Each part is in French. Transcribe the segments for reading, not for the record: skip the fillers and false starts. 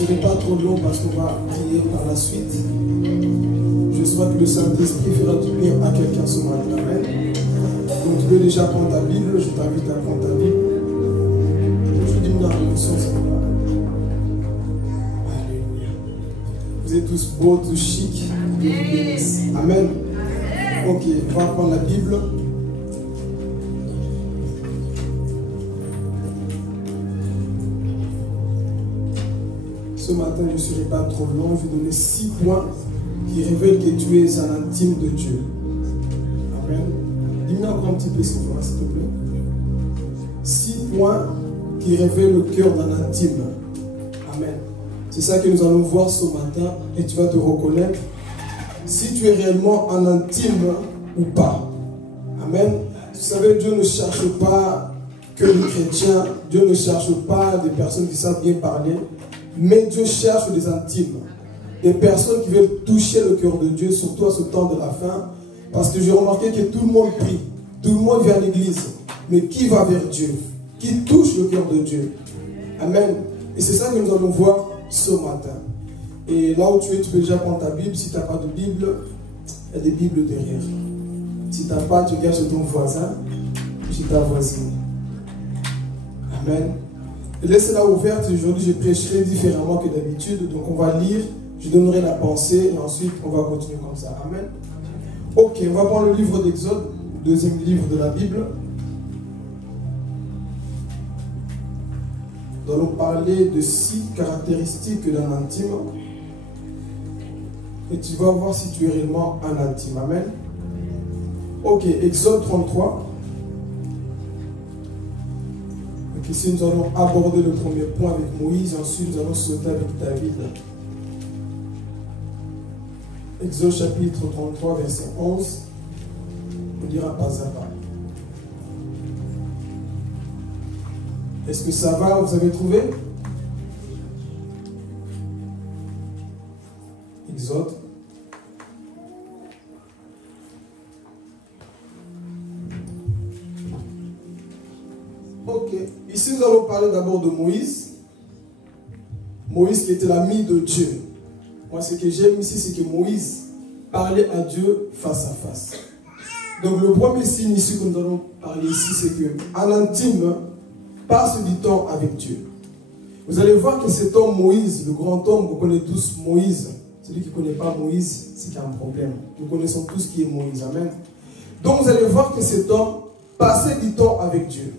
serai pas trop long parce qu'on va prier par la suite. Je souhaite que le Saint-Esprit fera du bien à quelqu'un ce matin. Amen. Donc tu peux déjà prendre ta Bible, je t'invite à prendre ta Bible. Je dis dans l'émotion, c'est pas. Alléluia. Vous êtes tous beaux, tous chics. Amen. Ok, on va prendre la Bible. Ce matin, je ne serai pas trop long. Je vais donner 6 points qui révèlent que tu es un intime de Dieu. Amen. Dis-moi encore un petit peu ce qu'il faut, s'il te plaît. 6 points qui révèlent le cœur d'un intime. Amen. C'est ça que nous allons voir ce matin et tu vas te reconnaître si tu es réellement un intime ou pas. Amen. Vous savez, Dieu ne cherche pas que les chrétiens. Dieu ne cherche pas des personnes qui savent bien parler. Mais Dieu cherche des intimes. Des personnes qui veulent toucher le cœur de Dieu, surtout à ce temps de la fin. Parce que j'ai remarqué que tout le monde prie. Tout le monde vient à l'église. Mais qui va vers Dieu? Qui touche le cœur de Dieu? Amen. Et c'est ça que nous allons voir ce matin. Et là où tu es, tu peux déjà prendre ta Bible. Si tu n'as pas de Bible, il y a des Bibles derrière. Si tu n'as pas, tu regardes chez ton voisin, chez ta voisine. Amen. Laissez-la ouverte. Aujourd'hui, je prêcherai différemment que d'habitude. Donc, on va lire. Je donnerai la pensée et ensuite, on va continuer comme ça. Amen. Ok, on va prendre le livre d'Exode, le deuxième livre de la Bible. Nous allons parler de 6 caractéristiques d'un intime. Et tu vas voir si tu es réellement un intime. Amen. Ok, Exode 33. Donc ici, nous allons aborder le premier point avec Moïse. Ensuite, nous allons sauter avec David. Exode chapitre 33, verset 11. On dira pas à pas. Est-ce que ça va? Vous avez trouvé? Exode. Ok. Ici, nous allons parler d'abord de Moïse. Moïse qui était l'ami de Dieu. Moi, ce que j'aime ici, c'est que Moïse parlait à Dieu face à face. Donc, le premier signe ici que nous allons parler ici, c'est qu'un intime passe du temps avec Dieu. Vous allez voir que cet homme Moïse, le grand homme, vous connaissez tous Moïse. Celui qui ne connaît pas Moïse, c'est qu'il y a un problème. Nous connaissons tous qui est Moïse. Amen. Donc, vous allez voir que cet homme passait du temps avec Dieu.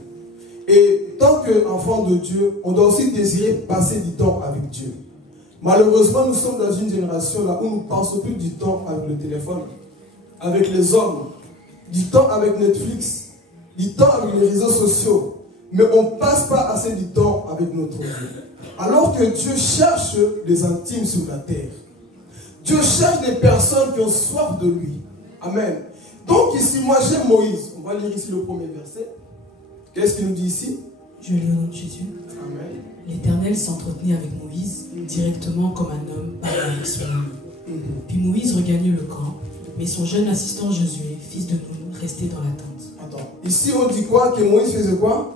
Et tant qu'enfant de Dieu, on doit aussi désirer passer du temps avec Dieu. Malheureusement, nous sommes dans une génération là où nous passons plus du temps avec le téléphone, avec les hommes, du temps avec Netflix, du temps avec les réseaux sociaux, mais on ne passe pas assez du temps avec notre Dieu. Alors que Dieu cherche des intimes sur la terre. Dieu cherche des personnes qui ont soif de lui. Amen. Donc ici, moi j'aime Moïse. On va lire ici le premier verset. Qu'est-ce qu'il nous dit ici? Je lis au nom de Jésus. Amen. L'Éternel s'entretenait avec Moïse directement comme un homme parle avec son ami. Puis Moïse regagnait le camp, mais son jeune assistant Josué, fils de Nun, restait dans la tente. Attends, ici on dit quoi? Que Moïse faisait quoi?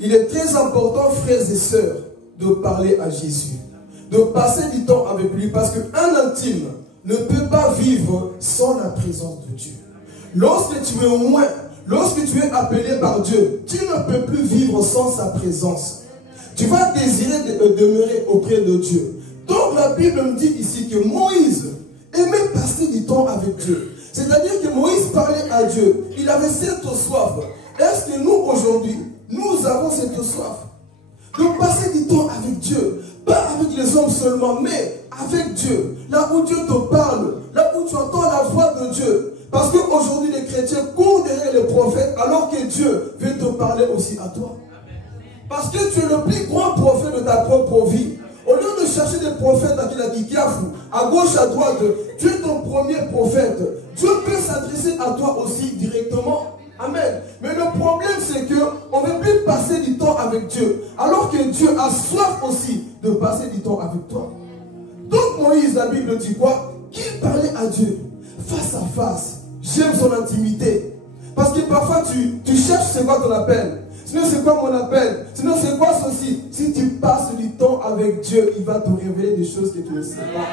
Il est très important, frères et sœurs, de parler à Jésus, de passer du temps avec lui, parce qu'un intime ne peut pas vivre sans la présence de Dieu. Lorsque tu es loin, lorsque tu es appelé par Dieu, tu ne peux plus vivre sans sa présence. Tu vas désirer demeurer auprès de Dieu. Donc la Bible me dit ici que Moïse aimait passer du temps avec Dieu. C'est-à-dire que Moïse parlait à Dieu. Il avait cette soif. Est-ce que nous aujourd'hui, nous avons cette soif de passer du temps avec Dieu? Pas avec les hommes seulement, mais avec Dieu. Là où Dieu te parle, là où tu entends la voix de Dieu. Parce qu'aujourd'hui, les chrétiens courent derrière les prophètes alors que Dieu veut te parler aussi à toi. Parce que tu es le plus grand prophète de ta propre vie. Au lieu de chercher des prophètes à gauche, à droite, tu es ton premier prophète. Dieu peut s'adresser à toi aussi directement. Amen. Mais le problème, c'est qu'on ne veut plus passer du temps avec Dieu. Alors que Dieu a soif aussi de passer du temps avec toi. Donc Moïse, la Bible dit quoi? Qu'il parlait à Dieu face à face. J'aime son intimité. Parce que parfois, tu cherches c'est quoi ton appel. Sinon, c'est quoi mon appel? Sinon, c'est quoi ceci? Si tu passes du temps avec Dieu, il va te révéler des choses que tu ne sais pas.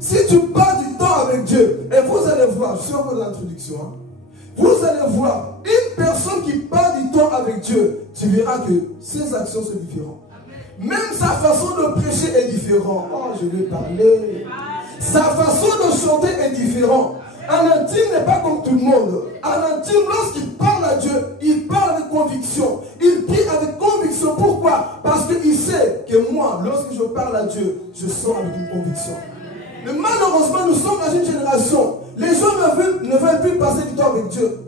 Si tu passes du temps avec Dieu, et vous allez voir, je suis en cours d'introduction, hein, vous allez voir, une personne qui passe du temps avec Dieu, tu verras que ses actions sont différentes. Même sa façon de prêcher est différente. Oh, je vais parler. Sa façon de chanter est différente. Un intime n'est pas comme tout le monde. Un intime, lorsqu'il parle à Dieu, il parle avec conviction. Il prie avec conviction. Pourquoi? Parce qu'il sait que moi, lorsque je parle à Dieu, je sors avec une conviction. Mais malheureusement, nous sommes dans une génération. Les gens ne veulent plus passer du temps avec Dieu.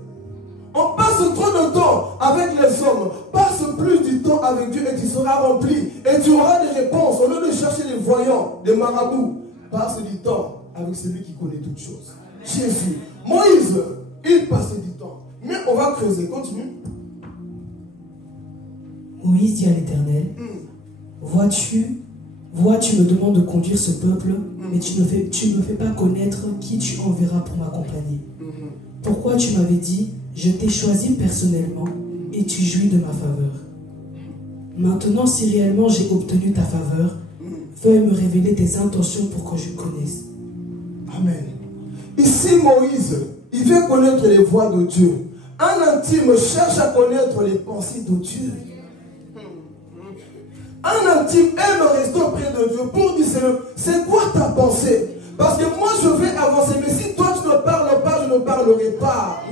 On passe trop de temps avec les hommes. Passe plus du temps avec Dieu et tu seras rempli. Et tu auras des réponses. Au lieu de chercher les voyants, des marabouts, passe du temps avec celui qui connaît toutes choses. Jésus. Moïse, il passait du temps. Mais on va creuser. Continue. Moïse dit à l'Éternel, vois-tu, tu me demandes de conduire ce peuple, mais tu ne me fais pas connaître qui tu enverras pour m'accompagner. Pourquoi tu m'avais dit, je t'ai choisi personnellement et tu jouis de ma faveur. Maintenant, si réellement j'ai obtenu ta faveur, veuille me révéler tes intentions pour que je connaisse. Amen. Ici, Moïse, il veut connaître les voies de Dieu. Un intime cherche à connaître les pensées de Dieu. Un intime aime rester auprès de Dieu pour dire, c'est quoi ta pensée? Parce que moi, je vais avancer. Mais si toi, tu ne parles pas, je ne parlerai pas.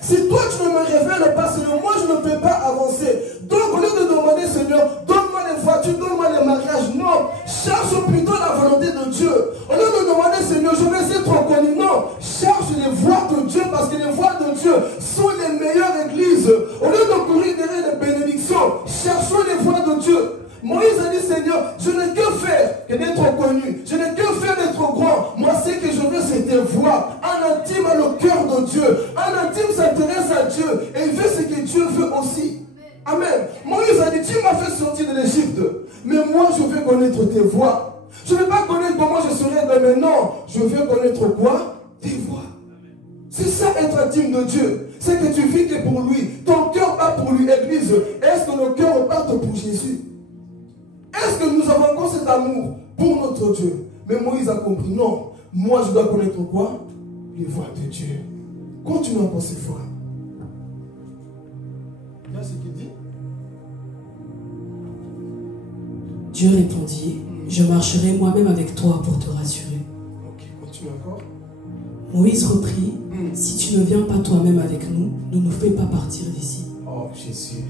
Si toi, tu ne me révèles pas, Seigneur, moi, je ne peux pas avancer. Donc, au lieu de demander, Seigneur, donne-moi les voitures, donne-moi les mariages. Non, cherche plutôt la volonté de Dieu. Au lieu de demander, Seigneur, je vais être reconnu. Non, cherche les voies de Dieu, parce que les voies de Dieu sont les meilleures églises. Au lieu de courir derrière les bénédictions, cherchons les voies de Dieu. Moïse a dit, Seigneur, je n'ai que faire que d'être connu. Je n'ai que faire d'être grand. Moi, ce que je veux, c'est tes voix. Un intime a le cœur de Dieu. Un intime s'intéresse à Dieu. Et il veut ce que Dieu veut aussi. Amen. Moïse a dit, tu m'as fait sortir de l'Égypte. Mais moi, je veux connaître tes voix. Je ne veux pas connaître comment je serai demain. Non, je veux connaître quoi? Tes voix. C'est ça être intime de Dieu. C'est que tu vis que pour lui. Ton cœur bat pour lui, Église. Est-ce que nos cœurs battent pour Jésus? Est-ce que nous avons encore cet amour pour notre Dieu? Mais Moïse a compris, non. Moi, je dois connaître quoi? Les voies de Dieu. Continue encore ces fois. Là, ce qu'il dit. Dieu répondit, je marcherai moi-même avec toi pour te rassurer. Ok, continue encore. Moïse reprit, si tu ne viens pas toi-même avec nous, ne nous fais pas partir d'ici. Oh, Jésus.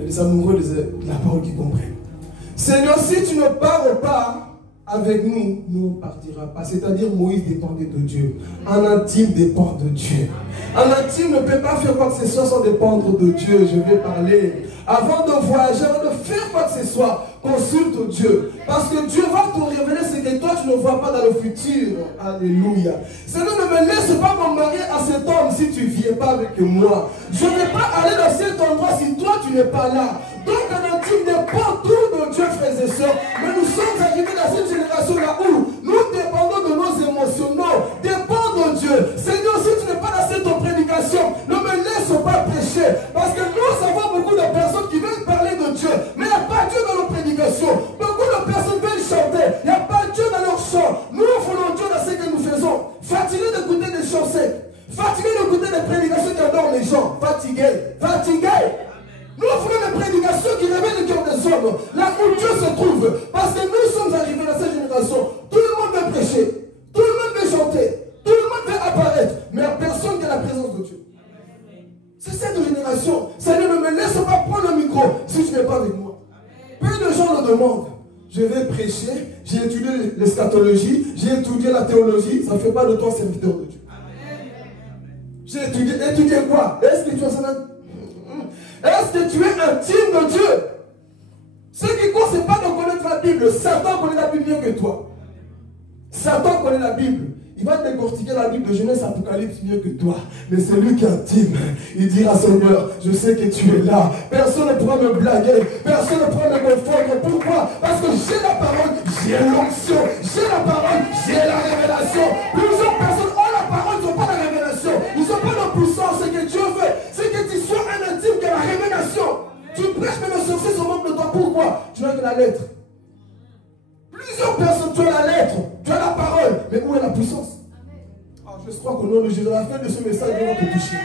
Et les amoureux de la parole qui comprennent. Seigneur, si tu ne pars pas avec nous, nous ne partira pas. C'est-à-dire Moïse dépendait de Dieu. Un intime dépend de Dieu. Un intime ne peut pas faire quoi que ce soit sans dépendre de Dieu. Je vais parler. Avant de voyager, avant de faire quoi que ce soit, consulte Dieu. Parce que Dieu va te révéler ce que toi tu ne vois pas dans le futur. Alléluia. Seigneur, ne me laisse pas me marier à cet homme si tu ne viens pas avec moi. Je ne vais pas aller dans cet endroit si toi tu n'es pas là. Donc un intime dépend tout de Dieu, frères et sœurs. Mais nous sommes arrivés dans cette génération-là où nous dépendons de nos émotions. Non, dépend de Dieu. Seigneur, si tu n'es pas dans cette prédication, ne me laisse pas prêcher. Parce que nous avons beaucoup de personnes qui veulent parler de Dieu. Mais il n'y a pas Dieu dans nos prédications. Beaucoup de personnes veulent chanter. Il n'y a pas Dieu dans leurs chants. Nous voulons Dieu dans ce que nous faisons. Fatigués d'écouter des chants secs. Fatigués d'écouter des prédications qui adorent les gens. Fatigués. Fatigués. Nous voulons des prédications qui révèlent le cœur des hommes, là où Dieu se trouve. Parce que nous sommes arrivés dans cette génération. Tout le monde veut prêcher, tout le monde veut chanter, tout le monde veut apparaître, mais il n'y a personne qui a la présence de Dieu. C'est cette génération. Seigneur, ne me laisse pas prendre le micro si tu n'es pas avec moi. Peu de gens le demandent. Je vais prêcher, j'ai étudié l'eschatologie, j'ai étudié la théologie, ça ne fait pas de toi serviteur de Dieu. J'ai étudié quoi? Est-ce que tu as ça? Est-ce que tu es intime de Dieu? Ce qui compte, ce n'est pas de connaître la Bible. Satan connaît la Bible mieux que toi. Satan connaît la Bible. Il va décortiquer la Bible de Genèse, Apocalypse mieux que toi. Mais c'est lui qui est intime. Il dira, Seigneur, je sais que tu es là. Personne ne pourra me blaguer. Personne ne pourra me confondre. Pourquoi? Parce que j'ai la parole, j'ai l'onction. J'ai la parole, j'ai la révélation. Plusieurs personnes ont la parole, ils n'ont pas la révélation. Ils n'ont pas la puissance. C'est que Dieu Pourquoi? Tu n'as que la lettre. Plusieurs personnes, tu as la lettre, tu as la parole, mais où est la puissance? Je crois qu'au nom de Jésus, à la fin de ce message, Dieu va te toucher.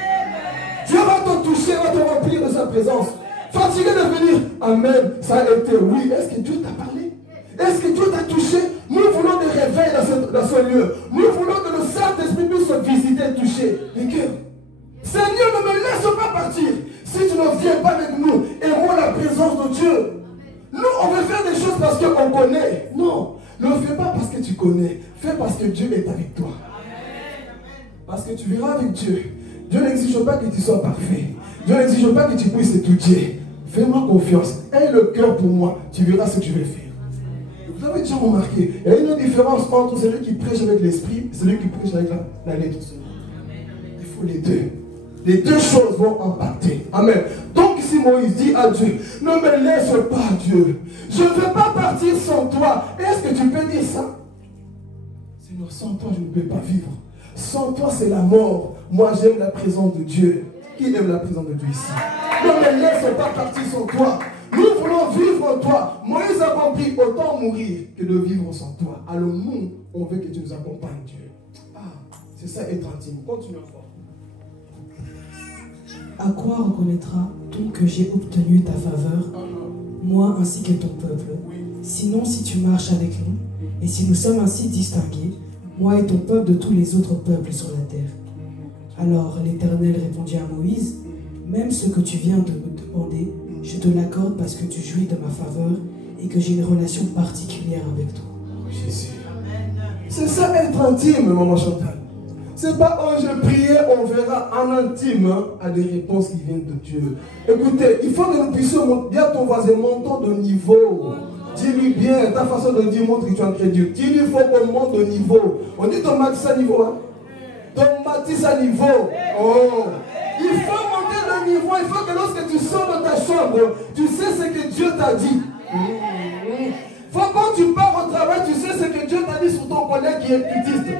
Dieu va te toucher, va te remplir de sa présence. Fatigué de venir, amen, ça a été oui. Est-ce que Dieu t'a parlé? Est-ce que Dieu t'a touché? Nous voulons des réveils dans ce lieu. Nous voulons que le Saint-Esprit puisse visiter, toucher les cœurs. Seigneur, ne me laisse pas partir. Si tu ne viens pas avec nous, aimons la présence de Dieu. Nous, on veut faire des choses parce qu'on connaît. Non, ne fais pas parce que tu connais. Fais parce que Dieu est avec toi. Parce que tu verras avec Dieu. Dieu n'exige pas que tu sois parfait. Dieu n'exige pas que tu puisses étudier. Fais-moi confiance. Aie le cœur pour moi. Tu verras ce que je vais faire. Vous avez déjà remarqué, il y a une différence entre celui qui prêche avec l'esprit et celui qui prêche avec la lettre. Il faut les deux. Les deux choses vont impacter. Amen. Donc ici Moïse dit à Dieu, ne me laisse pas Dieu. Je ne veux pas partir sans toi. Est-ce que tu peux dire ça? Seigneur, sans toi je ne peux pas vivre. Sans toi c'est la mort. Moi j'aime la présence de Dieu. Qui aime la présence de Dieu ici? Ne me laisse pas partir sans toi. Nous voulons vivre en toi. Moïse a compris, autant mourir que de vivre sans toi. Alors nous, on veut que tu nous accompagnes, Dieu. Ah, c'est ça être intime. Continue encore. À quoi reconnaîtra-t-on que j'ai obtenu ta faveur, moi ainsi que ton peuple? Sinon, si tu marches avec nous, et si nous sommes ainsi distingués, moi et ton peuple de tous les autres peuples sur la terre. Alors l'Éternel répondit à Moïse, même ce que tu viens de me demander, je te l'accorde parce que tu jouis de ma faveur et que j'ai une relation particulière avec toi. Jésus. C'est ça être intime, maman Chantal. C'est pas oh je priais, on verra en intime à des réponses qui viennent de Dieu. Écoutez, il faut que nous puissions dire à ton voisin, montons de niveau. Dis-lui bien, ta façon de dire montre que tu es incrédule. Dis-lui, il faut qu'on monte de niveau. On dit ton Matisse à niveau, hein? Ton Matisse à niveau. Oh. Il faut monter de niveau. Il faut que lorsque tu sors de ta chambre, tu sais ce que Dieu t'a dit. Faut quand tu pars au travail, tu sais ce que Dieu t'a dit sur ton collègue qui est putiste.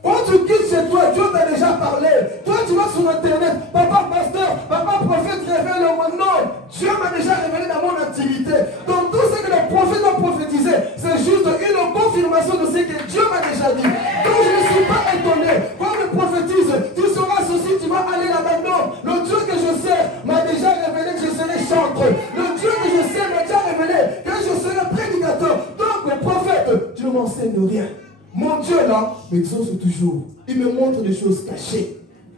Quand tu quittes chez toi, Dieu t'a déjà parlé. Toi, tu vas sur Internet. Papa pasteur, papa prophète, révèle-moi. Non, Dieu m'a déjà révélé dans mon activité. Donc tout ce que le prophète a prophétisé, c'est juste une confirmation de ce que Dieu m'a déjà dit. Donc je ne suis pas étonné. Quand je prophétise, tu seras ceci, tu vas aller là-bas. Non, le Dieu que je sais m'a déjà révélé que je serai chantre. Le Dieu que je sais m'a déjà révélé que je serai prédicateur. Donc le prophète, tu ne m'enseignes rien. Mon Dieu là m'exauce toujours. Il me montre des choses cachées.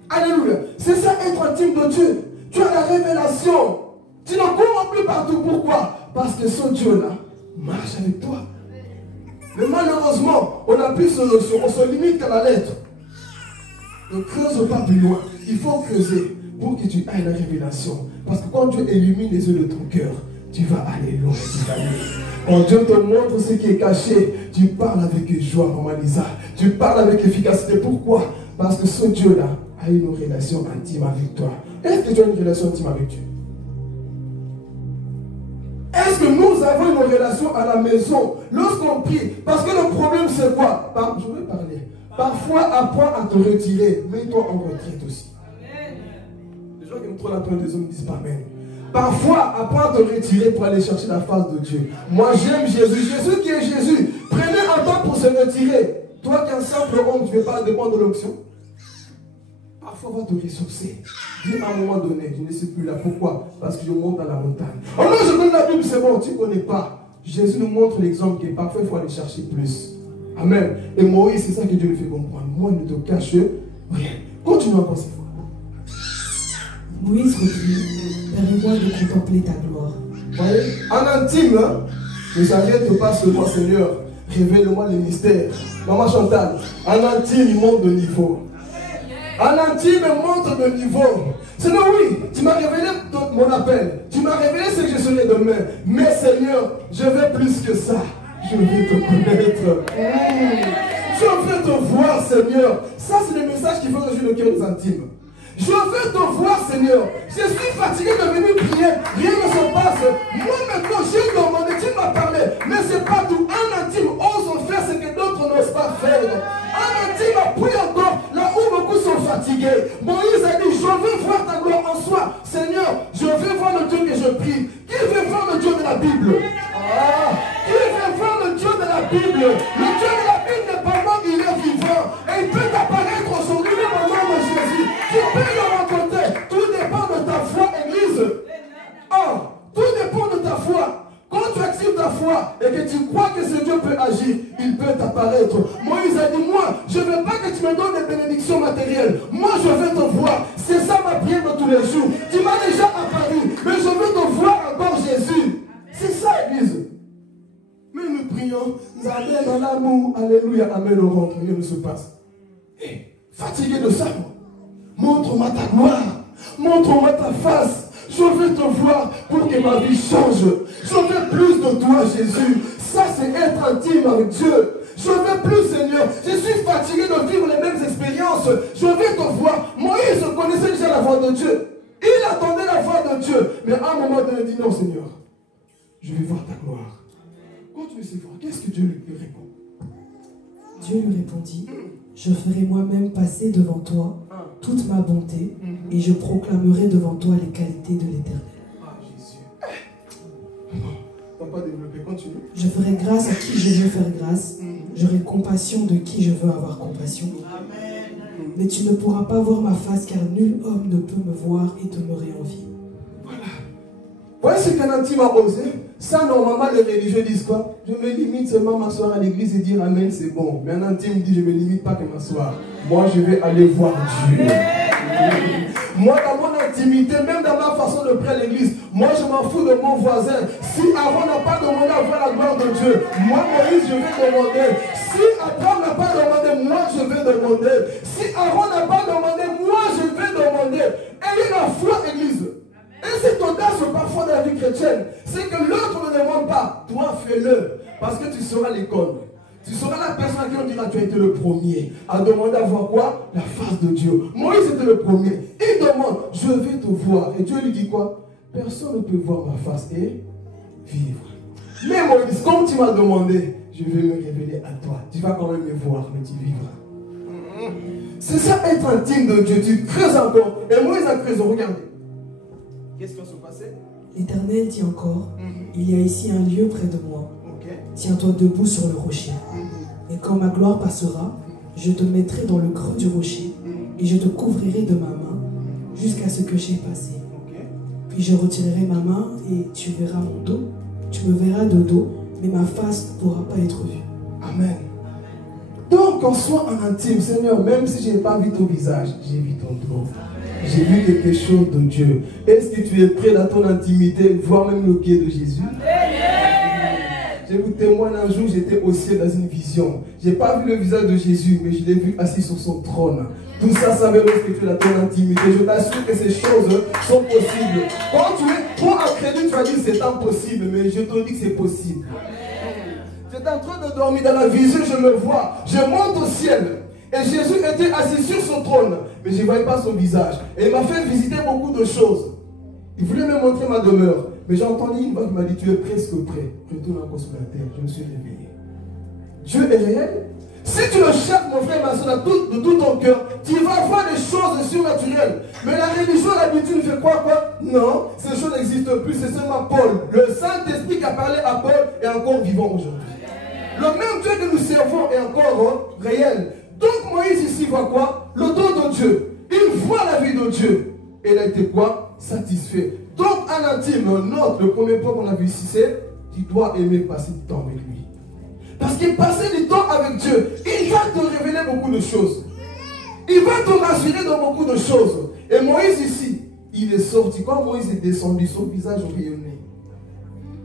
Alléluia. C'est ça être intime de Dieu. Tu as la révélation. Tu ne cours plus partout. Pourquoi? Parce que ce Dieu là marche avec toi. Mais malheureusement, on se limite qu'à la lettre. Ne creuse pas plus loin. Il faut creuser pour que tu aies la révélation. Parce que quand Dieu illumine les yeux de ton cœur, tu vas aller loin. Quand Dieu te montre ce qui est caché, tu parles avec joie, maman Lisa. Tu parles avec efficacité. Pourquoi? Parce que ce Dieu-là a une relation intime avec toi. Est-ce que tu as une relation intime avec Dieu? Est-ce que nous avons une relation à la maison lorsqu'on prie? Parce que le problème c'est quoi? Je vais parler. Parfois, apprends à te retirer. Mets-toi en retraite aussi. Les gens qui aiment trop la plainte des hommes disent pas amen. Parfois, apprends à te retirer pour aller chercher la face de Dieu. Moi, j'aime Jésus. Jésus qui est Jésus. Prenez un temps pour se retirer. Toi qui es un simple homme, tu ne veux pas dépendre de l'onction. Parfois, va te ressourcer. Dis à un moment donné, je ne suis plus là. Pourquoi? Parce que je monte à la montagne. Oh non, je connais la Bible, c'est bon, tu ne connais pas. Jésus nous montre l'exemple que parfois, il faut aller chercher plus. Amen. Et Moïse, c'est ça que Dieu lui fait comprendre. Moi, ne te cache rien. Continue encore cette fois. Moïse reprit, permets-moi de contempler ta gloire. Voyez, en intime, hein, ne s'arrête pas seulement, Seigneur, révèle-moi les mystères. Maman Chantal, en intime, il monte de niveau. En intime, il monte de niveau. Seigneur, oui, tu m'as révélé mon appel. Tu m'as révélé ce que je serai demain. Mais Seigneur, je veux plus que ça. Je veux te connaître. Je veux te voir, Seigneur. Ça, c'est le message qui fait réjouir le cœur des intimes. Je veux te voir, Seigneur. Je suis fatigué de venir prier. Rien ne se passe. Moi, maintenant, j'ai demandé, tu m'as parlé. Mais ce n'est pas tout. Un intime ose faire ce que d'autres n'osent pas faire. Un intime a pris encore là où beaucoup sont fatigués. Moïse a dit, je veux voir ta gloire en soi. Seigneur, je veux voir le Dieu que je prie. Qui veut voir Bible. Qui veut voir le Dieu de la Bible? Le Dieu de la Bible n'est pas mort, il est vivant. Et il peut t'apparaître aujourd'hui même au nom de Jésus. Tu peux le rencontrer. Tout dépend de ta foi, Église. Tout dépend de ta foi. Quand tu actives ta foi et que tu crois que ce Dieu peut agir, il peut t'apparaître. Moïse a dit, moi, je ne veux pas que tu me donnes des bénédictions matérielles. Moi, je veux te voir. C'est ça ma prière de tous les jours. Tu m'as déjà apparu, mais je veux te voir encore, Jésus. C'est ça, Église. Mais nous prions, nous allons dans l'amour. Alléluia, amen, au ventre. Rien ne se passe. Fatigué de ça, montre-moi ta gloire. Montre-moi ta face. Je veux te voir pour que ma vie change. Je veux plus de toi, Jésus. Ça, c'est être intime avec Dieu. Je veux plus, Seigneur. Je suis fatigué de vivre les mêmes expériences. Je veux te voir. Moïse connaissait déjà la voix de Dieu. Il attendait la voix de Dieu. Mais à un moment donné, il dit non, Seigneur. Je vais voir ta gloire. Quand tu veux savoir, qu'est-ce que Dieu lui répond? Dieu lui répondit, je ferai moi-même passer devant toi toute ma bonté et je proclamerai devant toi les qualités de l'Éternel. Jésus. On va pas développer, continue. Je ferai grâce à qui je veux faire grâce. J'aurai compassion de qui je veux avoir compassion. Mais tu ne pourras pas voir ma face car nul homme ne peut me voir et demeurer en vie. Voilà. Voyez ce qu'un intime a osé. Ça, normalement, les religieux disent quoi? Je me limite seulement à m'asseoir à l'église et dire Amen, c'est bon. Mais un intime dit, je ne me limite pas qu'à m'asseoir. Moi, je vais aller voir Dieu. Moi, dans mon intimité, même dans ma façon de prier à l'église, moi, je m'en fous de mon voisin. Si Aaron n'a pas demandé à voir la gloire de Dieu, moi, Moïse, je vais demander. Si Abraham n'a pas demandé, moi, je vais demander. Si Aaron n'a pas demandé, moi, je vais demander. Ayez la foi, église. Et cette audace parfois dans la vie chrétienne, c'est que l'autre ne demande pas. Toi, fais-le. Parce que tu seras l'icône. Tu seras la personne à qui on dira tu as été le premier à demander à voir quoi? La face de Dieu. Moïse était le premier. Il demande, je vais te voir. Et Dieu lui dit quoi? Personne ne peut voir ma face et vivre. Mais Moïse, comme tu m'as demandé, je vais me révéler à toi. Tu vas quand même me voir, mais tu vivras. C'est ça être intime de Dieu. Tu creuses encore. Et Moïse a creusé. Regardez. Qu'est-ce qui va se passer? L'Éternel dit encore, il y a ici un lieu près de moi. Tiens-toi debout sur le rocher. Et quand ma gloire passera, je te mettrai dans le creux du rocher et je te couvrirai de ma main jusqu'à ce que j'ai passé. Puis je retirerai ma main et tu verras mon dos. Tu me verras de dos, mais ma face ne pourra pas être vue. Amen. Donc, en soi, en intime, Seigneur, même si je n'ai pas vu ton visage, j'ai vu ton dos. J'ai vu quelque chose de Dieu. Est-ce que tu es prêt dans ton intimité, voir même le pied de Jésus? Je vous témoigne, un jour, j'étais au ciel dans une vision. Je n'ai pas vu le visage de Jésus, mais je l'ai vu assis sur son trône. Tout ça, ça veut dire que tu es dans ton intimité. Je t'assure que ces choses sont possibles. Quand tu es trop incrédule, tu vas dire c'est impossible, mais je te dis que c'est possible. J'étais en train de dormir dans la vision, je me vois. Je monte au ciel. Et Jésus était assis sur son trône, mais je ne voyais pas son visage. Et il m'a fait visiter beaucoup de choses. Il voulait me montrer ma demeure. Mais j'ai entendu une voix qui m'a dit, tu es presque prêt. Retourne encore sur la terre. Je me suis réveillé. Dieu est réel. Si tu le cherches, mon frère, ma soeur, de tout ton cœur, tu vas voir des choses surnaturelles. Mais la religion, l'habitude, fait quoi? Non, ces choses n'existent plus. C'est seulement Paul. Le Saint-Esprit qui a parlé à Paul est encore vivant aujourd'hui. Le même Dieu que nous servons est encore réel. Donc Moïse ici voit quoi? Le don de Dieu. Il voit la vie de Dieu. Et il a été quoi? Satisfait. Donc en intime, le premier point qu'on a vu ici, c'est tu dois aimer passer du temps avec lui. Parce qu'il passait du temps avec Dieu, il va te révéler beaucoup de choses. Il va te rassurer dans beaucoup de choses. Et Moïse ici, il est sorti. Quand Moïse est descendu, son visage rayonnait.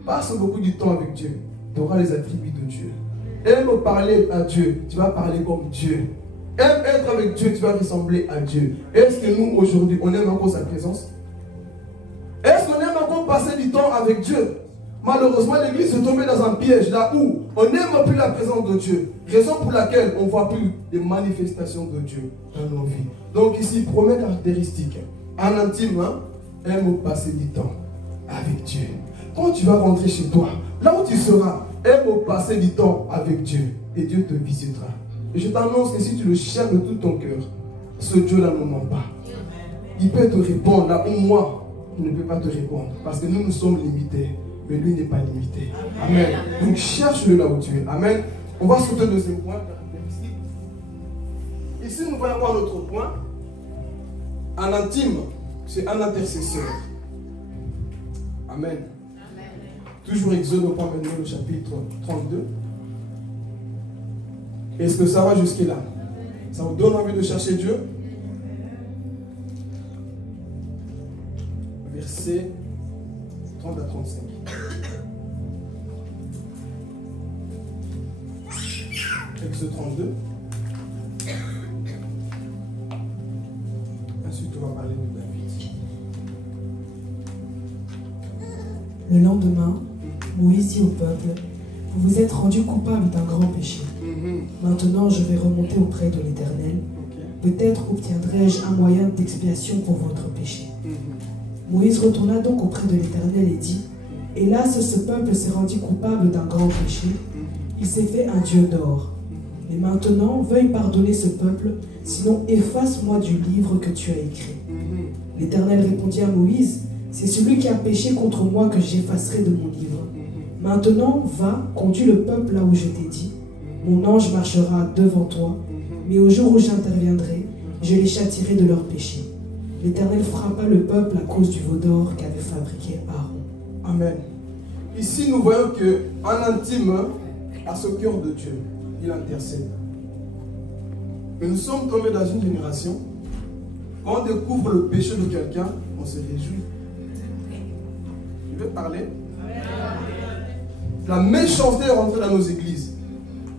Passe beaucoup du temps avec Dieu. Tu auras les attributs de Dieu. Aime parler à Dieu, tu vas parler comme Dieu. Aime être avec Dieu, tu vas ressembler à Dieu. Est-ce que nous, aujourd'hui, on aime encore sa présence? Est-ce qu'on aime encore passer du temps avec Dieu? Malheureusement, l'église est tombée dans un piège, là où on n'aime plus la présence de Dieu. Raison pour laquelle on ne voit plus les manifestations de Dieu dans nos vies. Donc ici, première caractéristique, en intime, aime passer du temps avec Dieu. Quand tu vas rentrer chez toi, là où tu seras, aime passer du temps avec Dieu. Et Dieu te visitera. Et je t'annonce que si tu le cherches de tout ton cœur, ce Dieu-là ne ment pas. Il peut te répondre là où moi, je ne peux pas te répondre. Parce que nous sommes limités. mais lui n'est pas limité. Amen. Donc cherche-le là où tu es. Amen. On va sauter le deuxième point. Ici, nous voyons voir l'autre point. En intime, c'est un intercesseur. Amen. Toujours Exode, on prend maintenant le chapitre 32. Est-ce que ça va jusque-là? Ça vous donne envie de chercher Dieu? Verset 30 à 35. Exode 32. Ensuite, on va parler de David. Le lendemain, Moïse dit au peuple, vous vous êtes rendus coupables d'un grand péché. Maintenant, je vais remonter auprès de l'Éternel. Peut-être obtiendrai-je un moyen d'expiation pour votre péché. Moïse retourna donc auprès de l'Éternel et dit, hélas, ce peuple s'est rendu coupable d'un grand péché. Il s'est fait un Dieu d'or. Mais maintenant, veuille pardonner ce peuple, sinon efface-moi du livre que tu as écrit. L'Éternel répondit à Moïse, c'est celui qui a péché contre moi que j'effacerai de mon livre. Maintenant, va, conduis le peuple là où je t'ai dit. Mon ange marchera devant toi, mais au jour où j'interviendrai, je les châtierai de leur péché. L'Éternel frappa le peuple à cause du veau d'or qu'avait fabriqué Aaron. Amen. Ici, nous voyons qu'en intime, à ce cœur de Dieu, il intercède. Mais nous sommes tombés dans une génération, quand on découvre le péché de quelqu'un, on se réjouit. Je vais parler. La méchanceté est rentrée dans nos églises.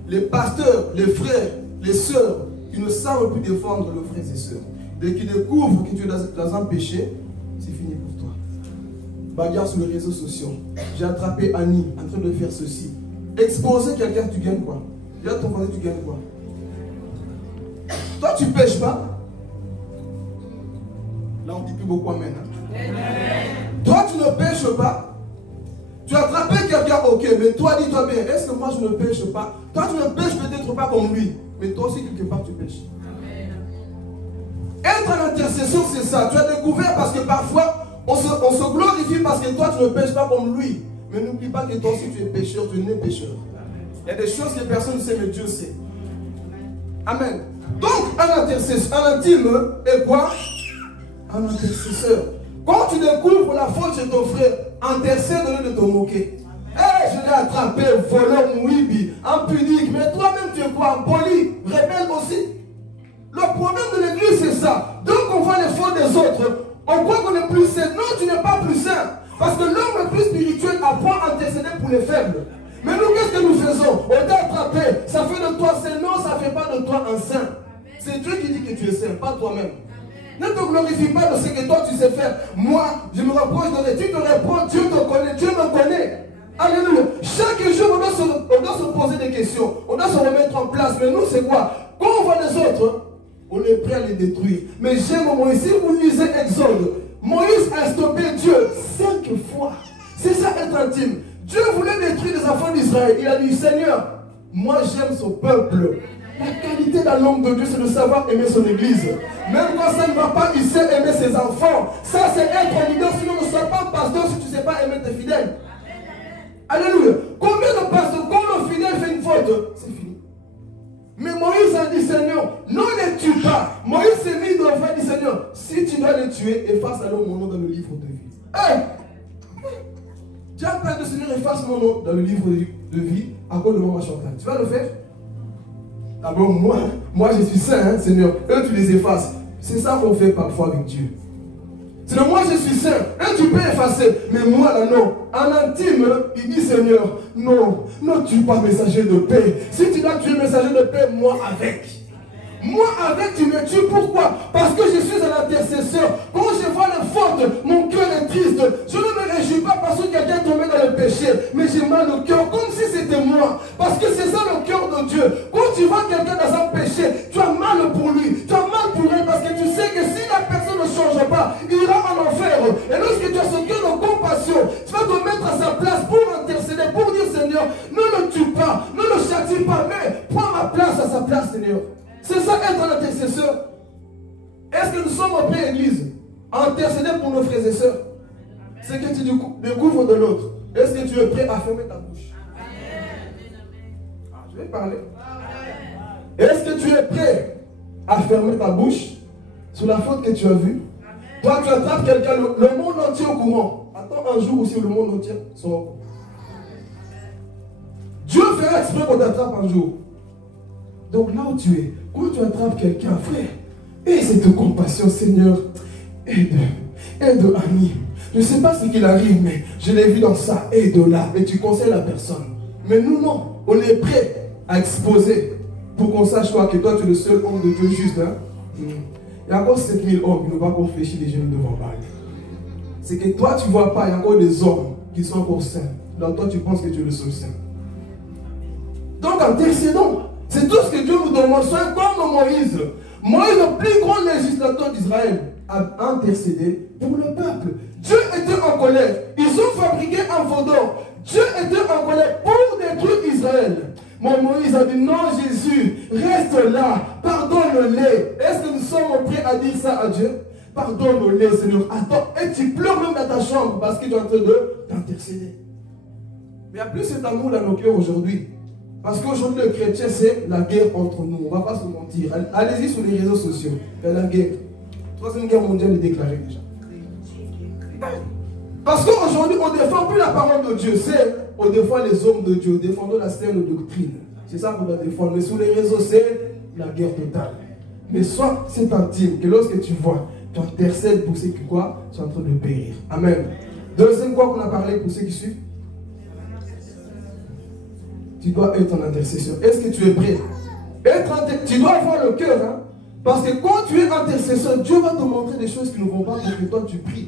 Les pasteurs, les frères, les sœurs, qui ne savent plus défendre leurs frères et sœurs. Dès qu'ils découvrent que tu es dans un péché, c'est fini pour toi. Bagarre sur les réseaux sociaux. J'ai attrapé Annie en train de faire ceci. Exposer quelqu'un, tu gagnes quoi? Déjà ton voisin, tu gagnes quoi? Toi, tu ne pêches pas. Là, on ne dit plus beaucoup amen. Toi, tu ne pêches pas. Tu as attrapé quelqu'un, ok, mais toi, dis-toi bien, est-ce que moi, je ne pêche pas? Toi, tu ne pêches peut-être pas comme lui, mais toi aussi, quelque part, tu pêches. Être un intercesseur, c'est ça. Tu as découvert parce que parfois, on se glorifie parce que toi, tu ne pêches pas comme lui. Mais n'oublie pas que toi aussi, tu es pécheur, tu n'es pécheur. Il y a des choses que personne ne sait, mais Dieu sait. Amen. Donc, un intercesseur, un intime est quoi? Un intercesseur. Quand tu découvres la faute chez ton frère, intercède au lieu de te moquer. Hey, je l'ai attrapé, voleur, mouibi, impudique, mais toi-même tu es quoi? Impoli, rebelle aussi. Le problème de l'église, c'est ça. Donc on voit les fautes des autres, on croit qu'on est plus sain. Non, tu n'es pas plus sain. Parce que l'homme le plus spirituel apprend à intercéder pour les faibles. Mais nous, qu'est-ce que nous faisons? On t'a attrapé, ça fait de toi saint. Non, ça ne fait pas de toi un saint. C'est Dieu qui dit que tu es saint, pas toi-même. Ne te glorifie pas de ce que toi tu sais faire. Moi, je me rapproche de Dieu. Tu te réponds, Dieu te connaît, Dieu me connaît. Alléluia. Chaque jour, on doit se poser des questions. On doit se remettre en place. Mais nous, c'est quoi? Quand on voit les autres, on est prêt à les détruire. Mais j'aime Moïse. Si vous lisez Exode, Moïse a stoppé Dieu 5 fois. C'est ça être intime. Dieu voulait détruire les enfants d'Israël. Il a dit, Seigneur, moi j'aime son peuple. La qualité d'un homme de Dieu, c'est de savoir aimer son église. Même quand ça ne va pas, il sait aimer ses enfants. Ça, c'est être leader. Sinon, ne sois pas pasteur si tu ne sais pas aimer tes fidèles. Alléluia. Combien de pasteurs, quand le fidèle fait une faute, c'est fini. Mais Moïse a dit, Seigneur, ne les tue pas. Moïse s'est mis devant et dit, Seigneur, si tu dois les tuer, efface alors mon nom dans le livre de vie. Hey! Tu as peur de Seigneur, efface mon nom dans le livre de vie à cause de mon chantage. Tu vas le faire? D'abord, moi je suis saint, hein, Seigneur. Eux, tu les effaces. C'est ça qu'on fait parfois avec Dieu. C'est moi je suis saint. Eux, tu peux effacer. Mais moi, là, non. En intime, il dit, Seigneur, non, ne tue pas messager de paix. Si tu dois tuer messager de paix, moi avec. Moi avec, tu me tues. Pourquoi? Parce que je suis un intercesseur. Quand je vois les fautes, mon cœur est triste. Je ne me réjouis pas parce que quelqu'un est tombé dans le péché. Mais j'ai mal au cœur, comme si c'était moi. Parce que c'est ça le cœur de Dieu. Quand tu vois quelqu'un dans un péché, tu as mal pour lui. Tu as mal pour elle parce que tu sais que si la personne ne change pas, il ira en enfer. Et lorsque tu as ce cœur de compassion, tu vas te mettre à sa place pour intercéder, pour dire, Seigneur, ne le tue pas, ne le châtie pas, mais prends ma place à sa place, Seigneur. C'est ça être un intercesseur. Est-ce que nous sommes en pleine église à intercéder pour nos frères et sœurs? Ce que tu découvres de l'autre, est-ce que que tu es prêt à fermer ta bouche? Ah, je vais parler. Est-ce que tu es prêt à fermer ta bouche sur la faute que tu as vue? Toi, tu attrapes quelqu'un, le monde entier au courant. Attends un jour aussi, le monde entier sera au courant. Dieu fera exprès qu'on t'attrape un jour. Donc là où tu es, quand tu attrapes quelqu'un, frère, aie cette compassion, Seigneur. Aide Annie. Je ne sais pas ce qu'il arrive, mais je l'ai vu dans ça. Aide-la. Et tu conseilles la personne. Mais nous, non. On est prêt à exposer pour qu'on sache toi, que toi, tu es le seul homme de Dieu juste. Hein? Il y a encore 7000 hommes qui n'ont pas encore fléchi les genoux devant Baal. C'est que toi, tu ne vois pas, il y a encore des hommes qui sont encore saints. Donc toi, tu penses que tu es le seul saint. Donc, intercédons. C'est tout ce que Dieu nous demande. Soyez comme Moïse. Moïse, le plus grand législateur d'Israël, a intercédé pour le peuple. Dieu était en colère. Ils ont fabriqué un veau d'or. Dieu était en colère pour détruire Israël. Mon Moïse a dit, non Jésus, reste là, pardonne-les. Est-ce que nous sommes prêts à dire ça à Dieu? Pardonne-les, Seigneur. Attends, et tu pleures même dans ta chambre parce que tu es en train d'intercéder. Mais il n'y a plus cet amour dans nos cœurs aujourd'hui. Parce qu'aujourd'hui, le chrétien, c'est la guerre entre nous. On ne va pas se mentir. Allez-y sur les réseaux sociaux. Il y a la guerre. Troisième guerre mondiale est déclarée déjà. Parce qu'aujourd'hui, on ne défend plus la parole de Dieu. On défend les hommes de Dieu. Défendons la saine doctrine. C'est ça qu'on doit défendre. Mais sur les réseaux, c'est la guerre totale. Mais soit c'est intime que lorsque tu vois, tu intercèdes pour ceux qui quoi, tu es en train de périr. Amen. Deuxième quoi qu'on a parlé pour ceux qui suivent. Tu dois être un intercesseur. Est-ce que tu es prêt? Tu dois avoir le cœur. Hein? Parce que quand tu es intercesseur, Dieu va te montrer des choses qui ne vont pas pour que toi tu pries.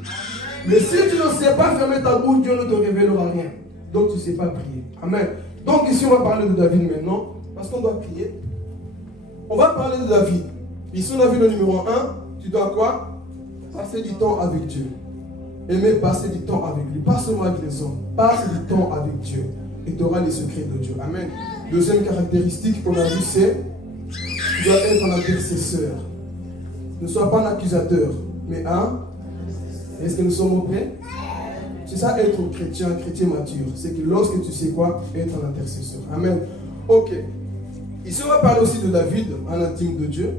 Mais si tu ne sais pas fermer ta bouche, Dieu ne te révélera rien. Donc tu ne sais pas prier. Amen. Donc ici on va parler de David maintenant. Parce qu'on doit prier. On va parler de David. Ici on a vu le numéro 1. Tu dois quoi? Passer du temps avec Dieu. Aimer passer du temps avec lui. Pas seulement avec les hommes. Passe du temps avec Dieu. Et tu auras les secrets de Dieu. Amen. Deuxième caractéristique qu'on a vu, c'est tu dois être un intercesseur. Ne sois pas un accusateur, mais un. Est-ce que nous sommes prêts? C'est ça être un chrétien mature. C'est que lorsque tu sais quoi, être un intercesseur. Amen. Ok. Ici, on va parler aussi de David, un intime de Dieu.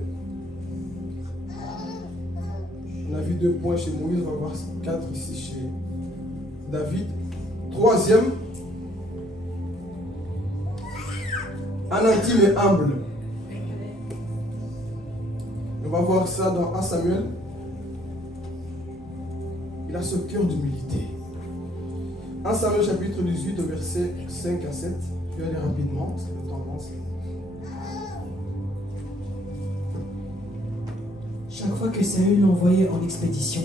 On a vu 2 points chez Moïse, on va voir 4 ici chez David. Troisième, un intime et humble. On va voir ça dans 1 Samuel. Il a ce cœur d'humilité. 1 Samuel chapitre 18, versets 5 à 7. Je vais aller rapidement, parce que le temps avance. Chaque fois que Saül l'envoyait en expédition,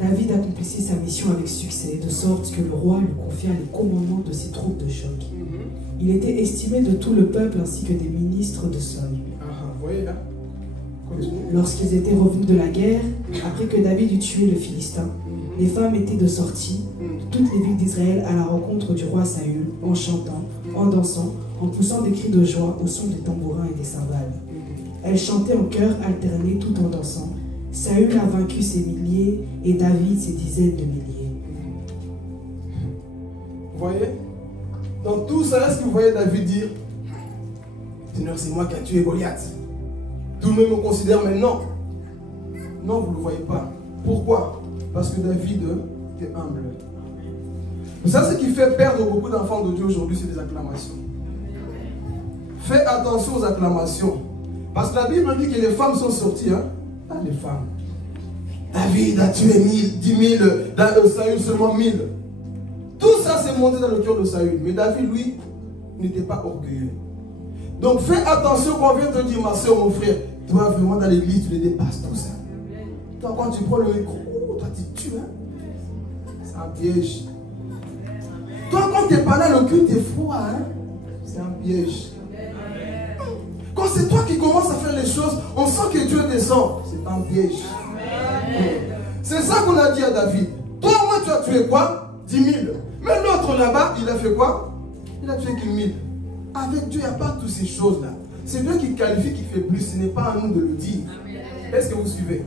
David accomplissait sa mission avec succès, de sorte que le roi lui confia les commandements de ses troupes de choc. Il était estimé de tout le peuple ainsi que des ministres de Saül. Voyez là. Lorsqu'ils étaient revenus de la guerre, après que David eut tué le Philistin, les femmes étaient de sortie de toutes les villes d'Israël à la rencontre du roi Saül, en chantant, en dansant, en poussant des cris de joie au son des tambourins et des cymbales. Elles chantaient en chœur alterné tout en dansant. Saül a vaincu ses milliers et David ses dizaines de milliers. Vous voyez? Dans tout ça, est-ce que vous voyez David dire Seigneur, c'est moi qui ai tué Goliath? Tout le monde me considère maintenant. Non, vous ne le voyez pas. Pourquoi? Parce que David était humble. Ça, ce qui fait perdre beaucoup d'enfants de Dieu aujourd'hui, c'est les acclamations. Fais attention aux acclamations. Parce que la Bible dit que les femmes sont sorties. Hein? Pas les femmes. David a tué 10 000, Saül seulement 1000. Tout ça s'est monté dans le cœur de Saül. Mais David, lui, n'était pas orgueilleux. Donc fais attention quand on vient te dire, ma soeur, mon frère, toi vraiment dans l'église, tu les dépasses tout ça. Toi, quand tu prends le micro, toi tu tues. Hein? C'est un piège. Toi, quand tu n'es pas là, le culte est froid. Hein? C'est un piège. Quand c'est toi qui commences à faire les choses, on sent que Dieu descend. C'est un piège. C'est ça qu'on a dit à David. Toi, moi, tu as tué quoi? 10 000. Mais l'autre là-bas, il a fait quoi? Il a tué 10 000. Avec Dieu, il n'y a pas toutes ces choses-là. C'est Dieu qui qualifie, qui fait plus. Ce n'est pas à nous de le dire. Est-ce que vous suivez?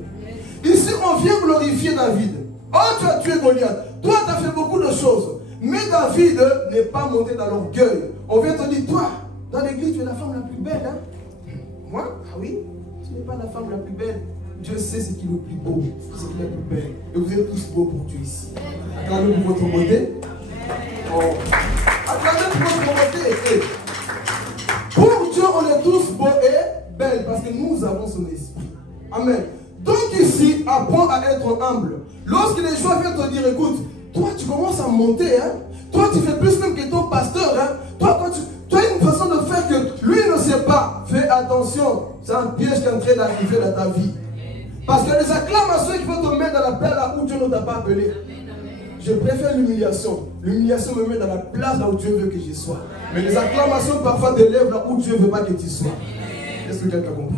Ici, on vient glorifier David. Oh, tu as tué Goliath. Toi, tu as fait beaucoup de choses. Mais David n'est pas monté dans l'orgueil, on vient te dire, toi, dans l'église, tu es la femme la plus belle. Hein? Moi? Ah oui? Tu n'es pas la femme la plus belle. Dieu sait ce qui est le plus beau, ce qui est le plus belle. Et vous êtes tous beaux pour Dieu ici. Acclamez pour votre beauté. Oh. Acclamez pour votre beauté. Pour Dieu, on est tous beaux et belles parce que nous avons son esprit. Amen. Donc ici, apprends à être humble. Lorsque les gens viennent te dire, écoute, toi tu commences à monter, hein? Toi tu fais plus même que ton pasteur, hein? Toi tu as une façon de faire que lui ne sait pas. Fais attention, c'est un piège qui est en train d'arriver dans ta vie. Parce que les acclamations qui vont te mettre dans la place là où Dieu ne t'a pas appelé. Je préfère l'humiliation. L'humiliation me met dans la place là où Dieu veut que je sois. Mais les acclamations parfois te lèvent là où Dieu ne veut pas que tu sois. Est-ce que quelqu'un comprend?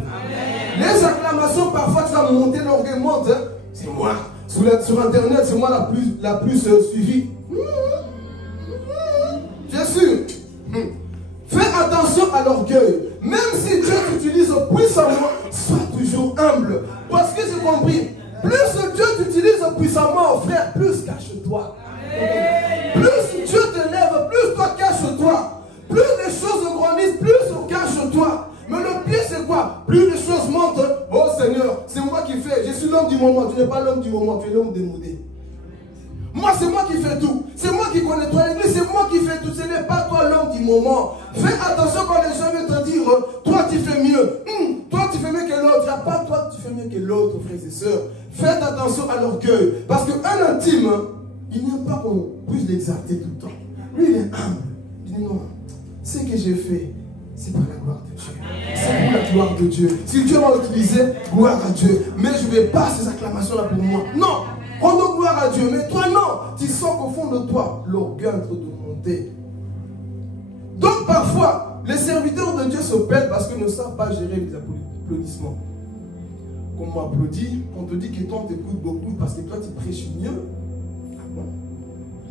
Les acclamations parfois tu vas monter, l'orgueil monte. Hein? C'est moi. Sur internet, c'est moi la plus suivie. Bien sûr. Fais attention à l'orgueil. Même si Dieu t'utilise puissamment, sois toujours humble. Parce que j'ai compris, plus Dieu t'utilise puissamment, frère, plus cache-toi. Plus Dieu te lève, plus toi cache-toi. Plus les choses grandissent, plus cache-toi. Mais le pire c'est quoi? Plus les choses montent. Oh Seigneur, c'est moi qui fais. Je suis l'homme du moment. Tu n'es pas l'homme du moment, tu es l'homme démodé. Moi, c'est moi qui fais tout. C'est moi qui connais toi l'église, c'est moi qui fais tout. Ce n'est pas toi l'homme du moment. Fais attention quand les gens viennent te dire, toi tu fais mieux. Toi tu fais mieux que l'autre. Il n'y a pas toi tu fais mieux que l'autre, frères et sœurs. Faites attention à l'orgueil. Parce qu'un intime, il n'aime pas qu'on puisse l'exalter tout le temps. Lui, il est humble. Il dit non, ce que j'ai fait, c'est par la gloire de Dieu. C'est pour la gloire de Dieu. Si Dieu m'a utilisé, gloire à Dieu. Mais je ne vais pas ces acclamations-là pour moi. Non. Rendons gloire à Dieu. Mais toi, non. Tu sens qu'au fond de toi, l'orgueil est en train de monter. Donc, parfois, les serviteurs de Dieu se peinent parce qu'ils ne savent pas gérer les applaudissements. Quand on m'applaudit, on te dit que toi, on t'écoute beaucoup parce que toi, tu prêches mieux. Ah bon?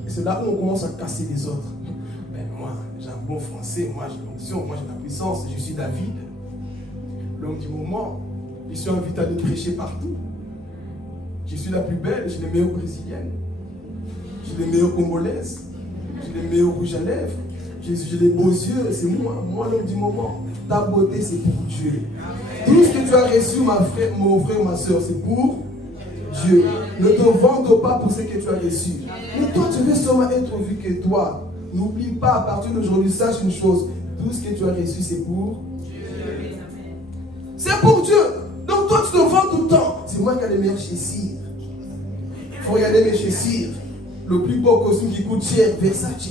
Et c'est là où on commence à casser les autres. Ben, moi, j'ai un bon français, moi, j'ai l'onction, moi, j'ai la puissance, je suis David. L'homme du moment, je suis invité à aller prêcher partout. Je suis la plus belle, j'ai les meilleures brésiliennes, j'ai les meilleures congolaises, j'ai les meilleurs rouges à lèvres, j'ai les beaux yeux, c'est moi l'homme du moment. Ta beauté c'est pour Dieu. Tout ce que tu as reçu, mon frère, ma soeur, c'est pour Dieu. Ne te vante pas pour ce que tu as reçu. Mais toi tu veux seulement être vu que toi. N'oublie pas, à partir d'aujourd'hui, sache une chose, tout ce que tu as reçu c'est pour Dieu. C'est pour Dieu. Donc toi tu te vends tout le temps. C'est moi qui ai les meilleurs chaussures. Il faut regarder mes chaussures. Le plus beau costume qui coûte cher, Versace.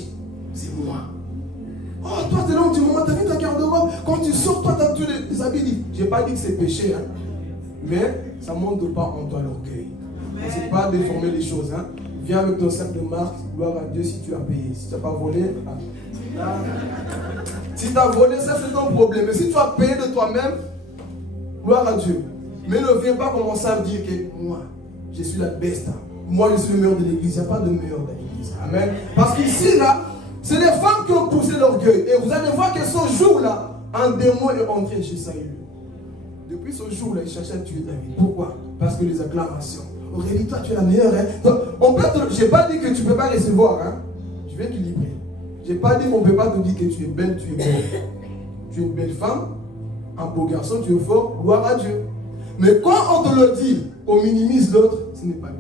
C'est moi. Oh, toi, t'es l'homme du moment, t'as vu ta garde-robe. Quand tu sors, toi, t'as tous les habits. Je n'ai pas dit que c'est péché, hein. Mais ça ne monte pas en toi l'orgueil. C'est pas déformer les choses. Hein. Viens avec ton sac de marque, gloire à Dieu si tu as payé. Si tu n'as pas volé, si tu as volé, ça c'est ton problème. Mais si tu as payé de toi-même, gloire à Dieu. Mais ne viens pas commencer à dire que moi, je suis la besta. Moi, je suis le meilleur de l'église. Il n'y a pas de meilleur de l'église. Amen. Parce qu'ici, là, c'est les femmes qui ont poussé l'orgueil. Et vous allez voir que ce jour-là, un démon est entré chez Saül. Depuis ce jour-là, il cherchait à tuer David. Pourquoi? Parce que les acclamations. Aurélie, toi, tu es la meilleure. Hein? Je n'ai pas dit que tu ne peux pas recevoir. Hein? Je vais équilibrer. Je n'ai pas dit qu'on ne peut pas te dire que tu es belle, tu es belle. Tu es une belle femme, un beau garçon, tu es fort, gloire à Dieu. Mais quand on te le dit, on minimise l'autre, ce n'est pas bien.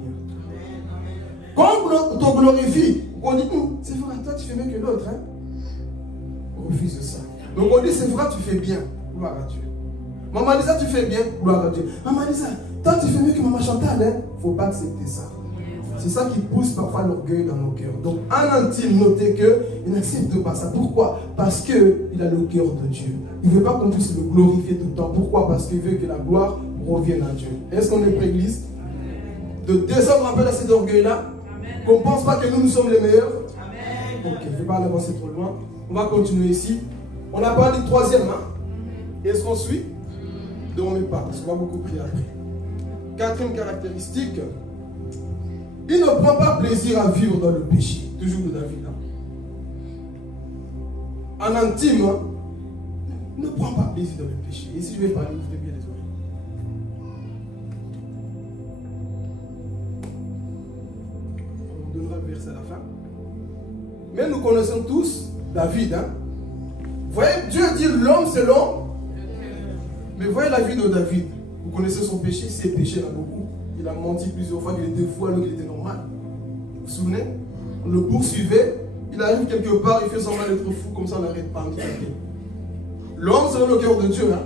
Quand on te glorifie, on dit, c'est vrai, toi tu fais mieux que l'autre. Hein? On refuse ça. Donc on dit, c'est vrai, tu fais bien, gloire à Dieu. Maman Lisa, tu fais bien, gloire à Dieu. Maman Lisa, toi tu fais mieux que Maman Chantal. Hein? Il ne faut pas accepter ça. C'est ça qui pousse parfois l'orgueil dans nos cœurs. Donc un intime, notez qu'il n'accepte pas ça. Pourquoi? Parce qu'il a le cœur de Dieu. Il ne veut pas qu'on puisse le glorifier tout le temps. Pourquoi? Parce qu'il veut que la gloire revienne à Dieu. Est-ce qu'on est prêt, Église? De descendre un peu à cet orgueil-là? Qu'on ne pense pas que nous sommes les meilleurs? Amen. Ok, je ne vais pas avancer trop loin. On va continuer ici. On a parlé du troisième. Hein? Est-ce qu'on suit? Ne dormez pas, parce qu'on va beaucoup prier après. Quatrième caractéristique. Il ne prend pas plaisir à vivre dans le péché. Toujours de David. Hein? En intime, ne prend pas plaisir dans le péché. Et si je vais parler, vous faites bien les oreilles. On donnera le verset à la fin. Mais nous connaissons tous David. Hein? Vous voyez, Dieu dit l'homme c'est l'homme. Mais voyez la vie de David. Vous connaissez son péché, ses péchés là beaucoup. Il a menti plusieurs fois, il était fou alors qu'il était normal. Vous vous souvenez? On le poursuivait, il arrive quelque part, il fait semblant d'être fou, comme ça on n'arrête pas. L'homme selon le cœur de Dieu, hein?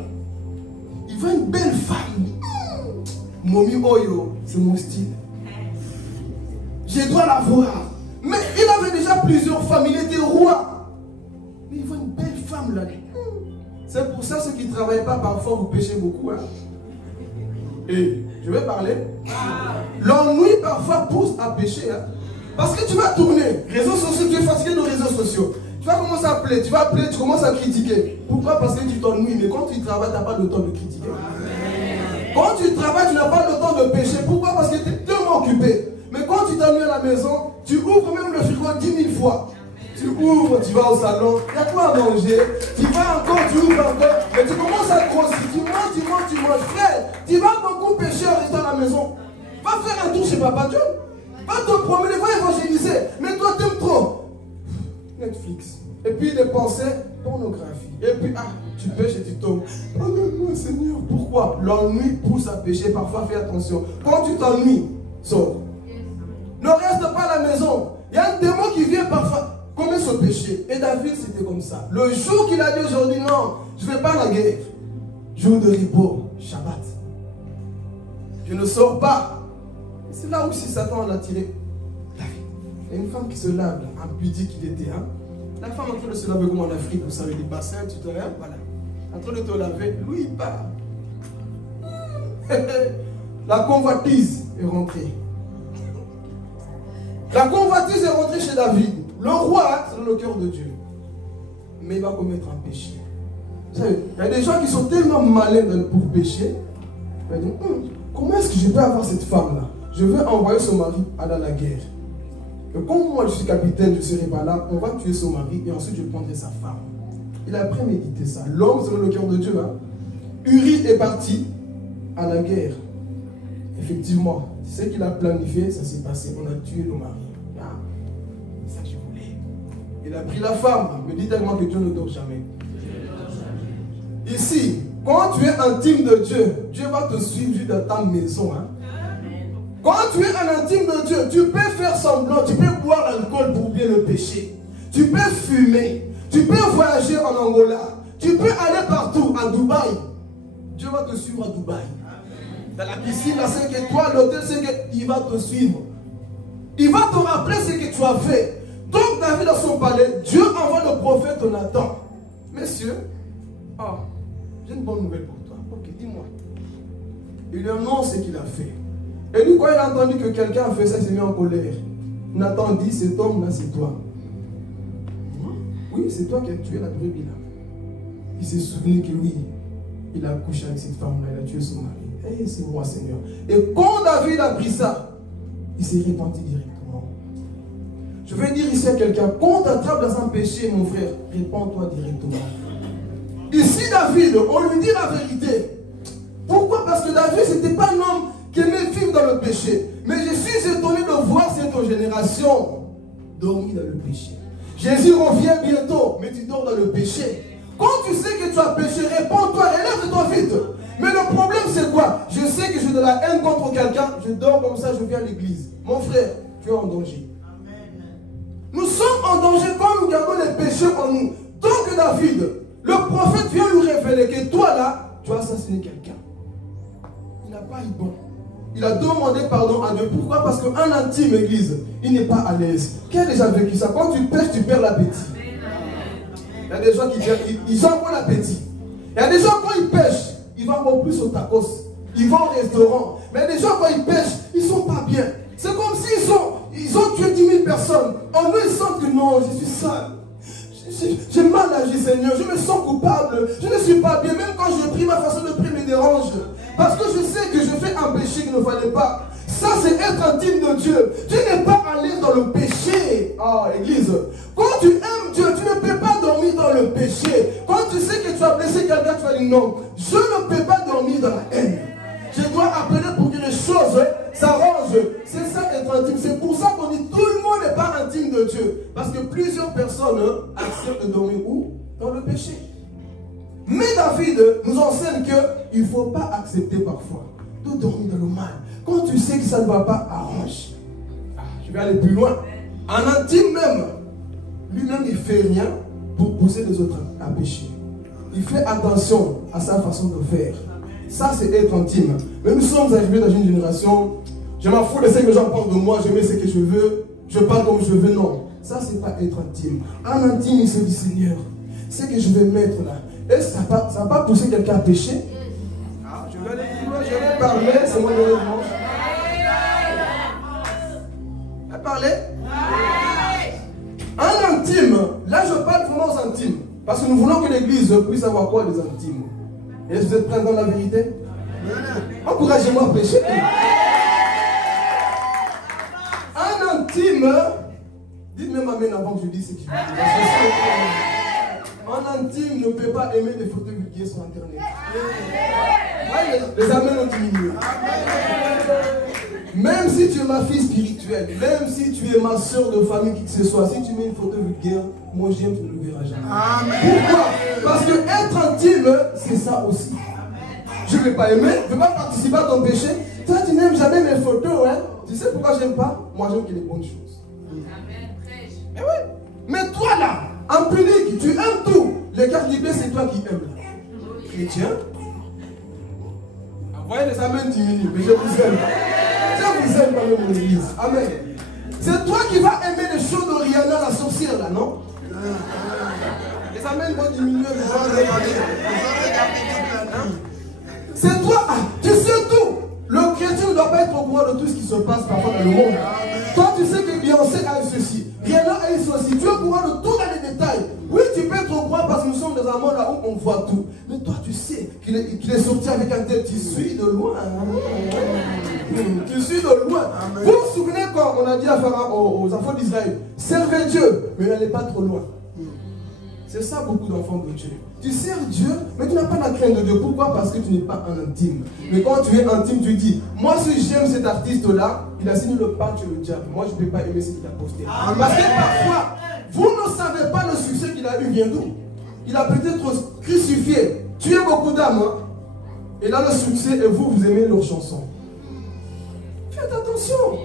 Il veut une belle femme. Momi Oyo, c'est mon style. Je dois la voir. Mais il avait déjà plusieurs femmes, il était roi. Mais il veut une belle femme là. C'est pour ça ceux qui ne travaillent pas, parfois vous péchez beaucoup. Hein? Et je vais parler. L'ennui parfois pousse à pécher. Hein? Parce que tu vas tourner. Réseaux sociaux, tu es fatigué de réseaux sociaux. Tu vas commencer à appeler, tu vas appeler, tu commences à critiquer. Pourquoi? Parce que tu t'ennuies. Mais quand tu travailles, tu n'as pas le temps de critiquer. Quand tu travailles, tu n'as pas le temps de pécher. Pourquoi? Parce que tu es tellement occupé. Mais quand tu t'ennuies à la maison, tu ouvres même le frigo 10 000 fois. Tu ouvres, tu vas au salon, il y a quoi à manger. Tu vas encore, tu ouvres encore. Mais tu commences à grossir. Tu manges. Frère, tu vas beaucoup pécher en restant à la maison. Va faire un tour chez Papa Dieu. Va te promener, va évangéliser. Mais toi, t'aimes trop Netflix. Et puis des pensées, pornographie. Et puis, tu pêches et tu tombes. Pardonne-moi, Seigneur. Pourquoi? L'ennui pousse à pécher. Parfois, fais attention. Quand tu t'ennuies, sors. Ne reste pas à la maison. Il y a un démon qui vient parfois commettre ce péché. Et David, c'était comme ça. Le jour qu'il a dit aujourd'hui, non, je ne vais pas à la guerre. Jour de repos, Shabbat. Je ne sors pas. C'est là où si Satan l'a tiré. David. Il y a une femme qui se lave, impudique qu'il était. Hein? La femme en train de se laver comme en Afrique, vous savez, des bassins, tu te lèves, voilà. En train de te laver, lui il part. La convoitise est rentrée. La convoitise est rentrée chez David. Le roi, c'est dans le cœur de Dieu. Mais il va commettre un péché. Vous savez, il y a des gens qui sont tellement malins pour pécher. Ils vont dire, comment est-ce que je peux avoir cette femme-là? Je vais envoyer son mari aller à la guerre. Et comme moi je suis capitaine, je ne serai pas là, on va tuer son mari et ensuite je prendrai sa femme. Il a prémédité ça. L'homme, c'est dans le cœur de Dieu. Hein? Uri est parti à la guerre. Effectivement, ce qu'il a planifié, ça s'est passé. On a tué le mari. C'est ça que je voulais. Il a pris la femme. Me dit tellement que Dieu ne dort jamais. Ici, quand tu es intime de Dieu, Dieu va te suivre dans ta maison. Hein? Quand tu es un intime de Dieu, tu peux faire semblant, tu peux boire l'alcool pour oublier le péché. Tu peux fumer. Tu peux voyager en Angola. Tu peux aller partout, à Dubaï. Dieu va te suivre à Dubaï. Dans la piscine, la 5 étoiles, l'hôtel 5 étoiles, il va te suivre. Il va te rappeler ce que tu as fait. Donc David dans son palais, Dieu envoie le prophète Nathan. Messieurs, j'ai une bonne nouvelle pour toi. Ok, dis-moi. Il lui annonce ce qu'il a fait. Et lui, quand il a entendu que quelqu'un a fait ça, il s'est mis en colère. Nathan dit, cet homme-là, c'est toi. Oui, c'est toi qui as tué la brebis là. Il s'est souvenu que lui, il a couché avec cette femme-là, il a tué son mari. Eh, c'est moi, Seigneur. Et quand David a pris ça, il s'est repenti directement. Je vais dire ici à quelqu'un, quand tu attrapes dans un péché, mon frère, répands-toi directement. Ici, David, on lui dit la vérité. Pourquoi? Parce que David, ce n'était pas un homme qui aimait vivre dans le péché. Mais je suis étonné de voir cette génération dormir dans le péché. Jésus revient bientôt, mais tu dors dans le péché. Quand tu sais que tu as péché, réponds-toi, élève-toi vite. Mais le problème c'est quoi? Je sais que j'ai de la haine contre quelqu'un, je dors comme ça, je viens à l'église. Mon frère, tu es en danger. Amen. Nous sommes en danger quand nous gardons les péchés en nous. Donc David, le prophète vient lui révéler que toi là, tu as assassiné quelqu'un. Il n'a pas eu bon. Il a demandé pardon à Dieu. Pourquoi? Parce qu'un intime église, il n'est pas à l'aise. Qui a déjà vécu ça? Quand tu pêches, tu perds l'appétit. Il y a des gens qui ont pas l'appétit. Il y a des gens quand ils pêchent, ils vont encore plus au tacos. Ils vont au restaurant. Mais les gens quand ils pêchent, ils ne sont pas bien. C'est comme s'ils ont tué 10 000 personnes. En eux, ils sentent que non, je suis sale. J'ai mal agi, Seigneur. Je me sens coupable. Je ne suis pas bien. Même quand je prie, ma façon de prier me dérange. Parce que je sais que je fais un péché qu'il ne fallait pas. Ça, c'est être intime de Dieu. Tu n'es pas à l'aise dans le péché. Église. Quand tu aimes Dieu, tu ne peux pas dormir dans le péché. Quand tu sais que tu as blessé quelqu'un, tu vas dire non. Je ne peux pas dormir dans la haine. Je dois appeler pour que les choses s'arrangent. C'est ça être intime. C'est pour ça qu'on dit tout le monde n'est pas intime de Dieu. Parce que plusieurs personnes acceptent de dormir où? Dans le péché. Mais David nous enseigne qu'il ne faut pas accepter parfois de dormir dans le mal. Quand tu sais que ça ne va pas, arrange. Je vais aller plus loin. En intime même, lui-même il ne fait rien pour pousser les autres à pécher. Il fait attention à sa façon de faire. Ça c'est être intime. Mais nous sommes arrivés dans une génération, je m'en fous de ce que les gens pensent de moi, je mets ce que je veux, je parle comme je veux. Non, ça c'est pas être intime. En intime il se dit Seigneur, ce que je vais mettre là, est-ce que ça va pas pousser quelqu'un à pécher? Je vais aller plus loin, je vais parler, c'est moi le dimanche. À parler? En intime, là je parle vraiment aux intimes. Parce que nous voulons que l'église puisse avoir quoi des intimes? Est-ce que vous êtes prêts dans la vérité? Encouragez-moi à pécher. En intime, dites même amen avant que je dise ce que je dis. En intime ne peut pas aimer des photos vulgaires sur internet. Les amens ont diminué. Même si tu es ma fille spirituelle, même si tu es ma soeur de famille, qui que ce soit, si tu mets une photo vulgaire, moi j'aime, tu ne le verras jamais. Amen. Pourquoi? Parce que être intime, c'est ça aussi. Je ne vais pas aimer, je ne vais pas participer à ton péché. Toi, tu n'aimes jamais mes photos, hein? Tu sais pourquoi j'aime pas? Moi, j'aime qu'il y ait des bonnes choses. Amen. Mais oui. Mais toi, là, en public, tu aimes tout. Les cartes libres, c'est toi qui aimes. Chrétien. Voyez, les amens diminuent, mais je vous aime. Je vous aime quand même, mon église. Amen. C'est toi qui vas aimer les choses de Rihanna, la sorcière, là, non? Les amens vont diminuer, c'est toi, tu sais tout. Le chrétien ne doit pas être au courant de tout ce qui se passe parfois dans le monde. Toi, tu sais que Beyoncé a eu ceci, Rihanna a eu ceci. Tu es au courant de tout dans les détails. Oui, tu peux être au courant parce que nous sommes dans un monde là où on voit tout. Mais toi, tu sais qu'il est sorti avec un tel. Tu suis de loin. Tu suis de loin. Vous vous souvenez quand on a dit à Pharaon, aux enfants d'Israël, servez Dieu, mais n'allez pas trop loin. C'est ça beaucoup d'enfants de Dieu. Tu sers Dieu, mais tu n'as pas la crainte de Dieu. Pourquoi? Parce que tu n'es pas un intime. Mais quand tu es intime, tu dis, moi si j'aime cet artiste-là, il a signé le pacte chez le diable. Moi je ne peux pas aimer ce qu'il a posté. Parce que parfois, vous ne savez pas le succès qu'il a eu vient d'où. Il a peut-être crucifié, tué beaucoup d'âmes. Hein? Et là le succès, et vous aimez leurs chansons. Faites attention.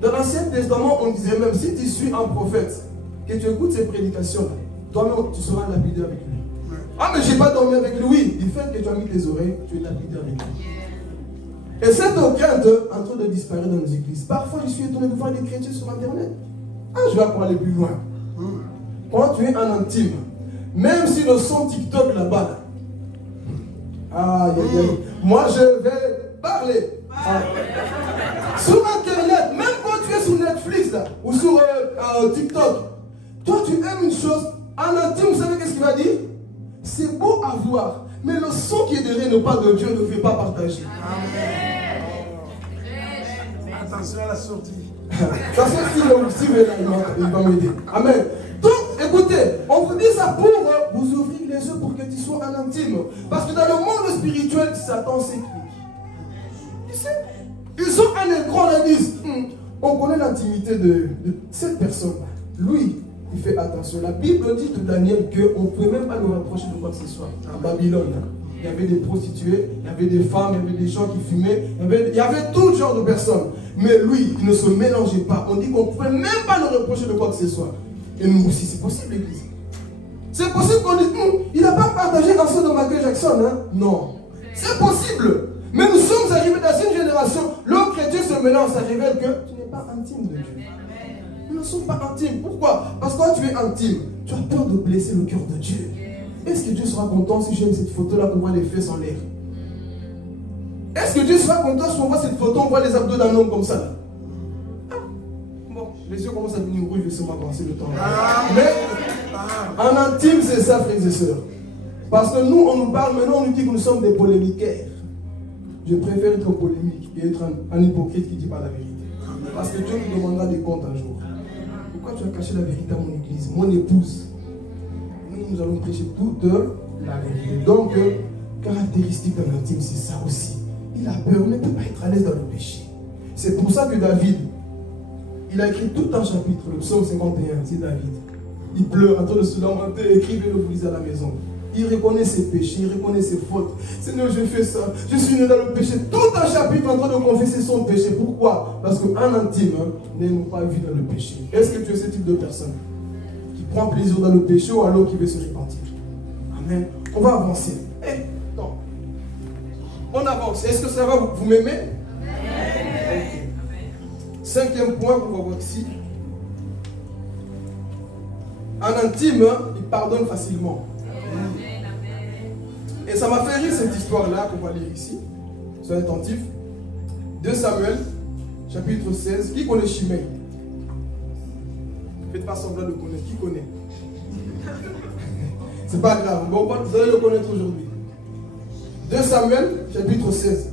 Dans l'Ancien Testament, on disait même, si tu suis un prophète, que tu écoutes ses prédications, toi-même tu seras lapidé avec lui. Ah mais j'ai pas dormi avec lui. Oui, du fait que tu as mis tes oreilles, tu es lapidé avec lui. Et cette crainte en train de disparaître dans nos églises. Parfois je suis étonné de voir des chrétiens sur internet. Ah, je vais pour aller plus loin. Quand tu es en intime, même si le son TikTok là-bas, aïe aïe aïe, moi je vais parler. Sur internet, même quand tu es sur Netflix là, ou sur TikTok, toi tu aimes une chose, en intime, vous savez qu'est-ce qu'il va dire? C'est beau à voir, mais le son qui est derrière ne pas de Dieu ne fait pas partager. Amen. Attention à la sortie. La sortie, il va m'aider. Amen. Donc, écoutez, on vous dit ça pour vous ouvrir les yeux pour que tu sois en intime. Parce que dans le monde spirituel, Satan s'explique. Tu sais, ils ont un écran, ils disent, on connaît l'intimité de cette personne-là. Lui, il fait attention. La Bible dit de Daniel qu'on ne pouvait même pas le rapprocher de quoi que ce soit. En Babylone, il y avait des prostituées, il y avait des femmes, il y avait des gens qui fumaient, il y avait tout genre de personnes. Mais lui, il ne se mélangeait pas. On dit qu'on ne pouvait même pas le reprocher de quoi que ce soit. Et nous aussi, c'est possible, l'église. C'est possible qu'on dise, il n'a pas partagé un son de Michael Jackson. Hein? Non. C'est possible. Mais nous sommes arrivés dans une génération, le chrétien se mélange, ça révèle que tu n'es pas intime de Dieu. Nous ne sommes pas intimes. Pourquoi? Parce que quand tu es intime, tu as peur de blesser le cœur de Dieu. Est-ce que Dieu sera content si j'aime cette photo-là qu'on voit les fesses en l'air? Est-ce que Dieu sera content si on voit cette photo, on voit les abdos d'un homme comme ça? Bon, les yeux commencent à devenir rouges, laissez-moi avancer le temps. Mais en intime, c'est ça, frères et sœurs. Parce que nous, on nous parle, maintenant on nous dit que nous sommes des polémiquaires. Je préfère être polémique et être un hypocrite qui ne dit pas la vérité. Parce que Dieu nous demandera des comptes un jour. Pourquoi tu as caché la vérité à mon église? Mon épouse. Nous allons prêcher toute la vérité. Donc, caractéristique d'un intime, c'est ça aussi. Il a peur, on ne peut pas être à l'aise dans le péché. C'est pour ça que David, il a écrit tout un chapitre, le psaume 51, c'est David. Il pleure en train de se lamenter, écrivez-le, vous lisez à la maison. Il reconnaît ses péchés, il reconnaît ses fautes. Seigneur, je fais ça, je suis né dans le péché. Tout un chapitre en train de confesser son péché. Pourquoi? Parce qu'un intime n'est pas vu dans le péché. Est-ce que tu es ce type de personne qui prend plaisir dans le péché ou alors qui veut se repentir? Amen. On va avancer. Non. On avance. Est-ce que ça va? Vous m'aimez? Okay. Cinquième point qu'on va voir ici. Un intime, il pardonne facilement. Et ça m'a fait rire cette histoire-là qu'on va lire ici. Soyez attentifs. 2 Samuel, chapitre 16. Qui connaît Shimei? Faites pas semblant de connaître. Qui connaît? C'est pas grave. Bon, vous allez le connaître aujourd'hui. 2 Samuel, chapitre 16.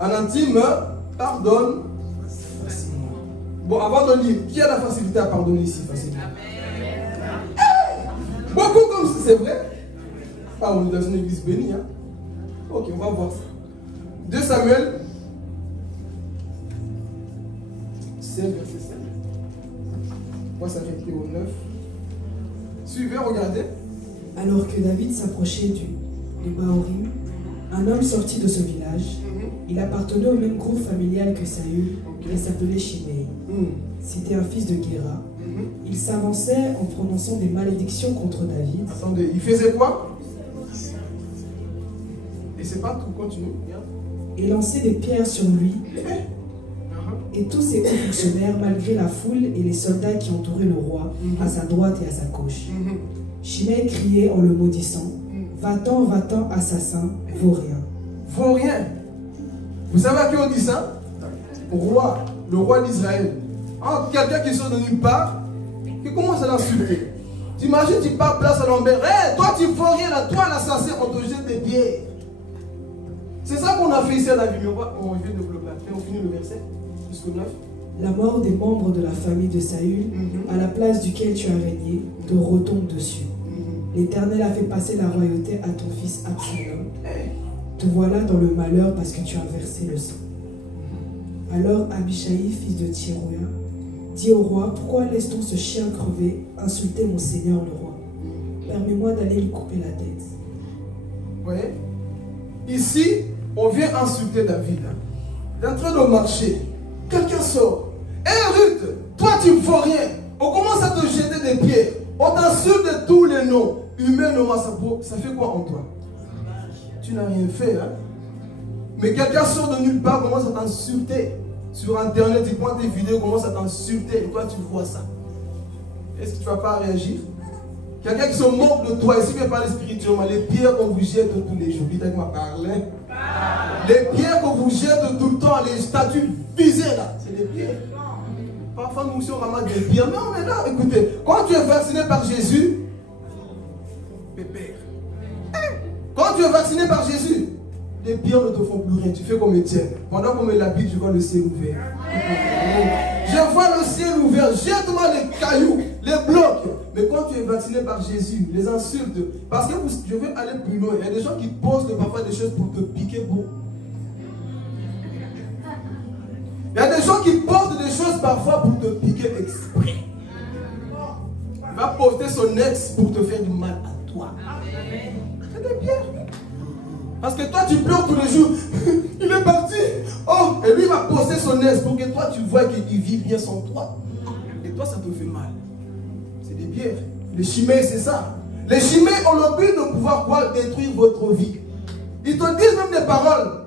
Un intime pardonne facilement. Bon, avant de lire, qui a la facilité à pardonner ici facilement? Beaucoup comme ça, c'est vrai? Ah, on est dans une église bénie, hein? Ok, on va voir ça. 2 Samuel 16, verset 7. On va s'arrêter au 9. Suivez, regardez. Alors que David s'approchait du Bahorim, un homme sortit de ce village. Il appartenait au même groupe familial que Saül, et s'appelait Shimei. C'était un fils de Guéra. Il s'avançait en prononçant des malédictions contre David. Attendez, il faisait quoi? Et c'est pas tout, continue. Et lançait des pierres sur lui. Et tous ses fonctionnaires, malgré la foule et les soldats qui entouraient le roi, à sa droite et à sa gauche. Shimei criait en le maudissant: Va-t'en, va-t'en, assassin, vaut rien. Vaut rien. Vous savez à qui on dit ça? Roi, le roi d'Israël. Quelqu'un qui sort de nulle part, qui commence à l'insulter. T'imagines, tu pars place à Lambert. Hey, toi tu vaux rien là, toi l'assassin, on te jette des pierres. C'est ça qu'on a fait ici à la vie. On va développer après, on finit le verset jusqu'au 9. La mort des membres de la famille de Saül, à la place duquel tu as régné, te retombe dessus. L'Éternel a fait passer la royauté à ton fils Absalom. Te voilà dans le malheur parce que tu as versé le sang. Alors Abishai, fils de Tsérouia, dit au roi: Pourquoi laisse-t-on ce chien crever insulter mon seigneur le roi? Permets-moi d'aller lui couper la tête. Vous voyez? Ici, on vient insulter David. Il est en train de marcher. Quelqu'un sort. Hé Ruth, toi tu ne vaux rien. On commence à te jeter des pierres. On t'insulte de tous les noms. Humainement, ça fait quoi en toi? Tu n'as rien fait. Hein? Mais quelqu'un sort de nulle part, commence à t'insulter. Sur internet, il prend tes vidéos, commence à t'insulter. Et toi tu vois ça. Est-ce que tu ne vas pas réagir? Quelqu'un qui se moque de toi, ici, ne parle spirituellement. Les pierres qu'on vous jette tous les jours. Dites avec moi, parlez. Les pierres qu'on vous jette tout le temps, les statues visées là, c'est des pierres. Parfois nous aussi on ramasse des pierres. Non, mais là, écoutez, quand tu es vacciné par Jésus, pépère. Quand tu es vacciné par Jésus, les pierres ne te font plus rien. Tu fais comme Étienne. Pendant qu'on met la Bible, je vois le ciel ouvert. Je vois le ciel ouvert. Jette-moi les cailloux, les blocs. Mais quand tu es vacciné par Jésus, les insultes. Parce que je vais aller plus loin. Il y a des gens qui postent parfois des choses pour te piquer pour. Il y a des gens qui postent des choses parfois pour te piquer exprès. Il va poster son ex pour te faire du mal à toi. C'est des pierres. Parce que toi tu pleures tous les jours. Il est parti. Oh, et lui il va poster son ex pour que toi tu vois qu'il vit bien sans toi. Et toi ça te fait mal. C'est des pierres. Les Shimei c'est ça. Les Shimei ont le but de pouvoir quoi? Détruire votre vie. Ils te disent même des paroles.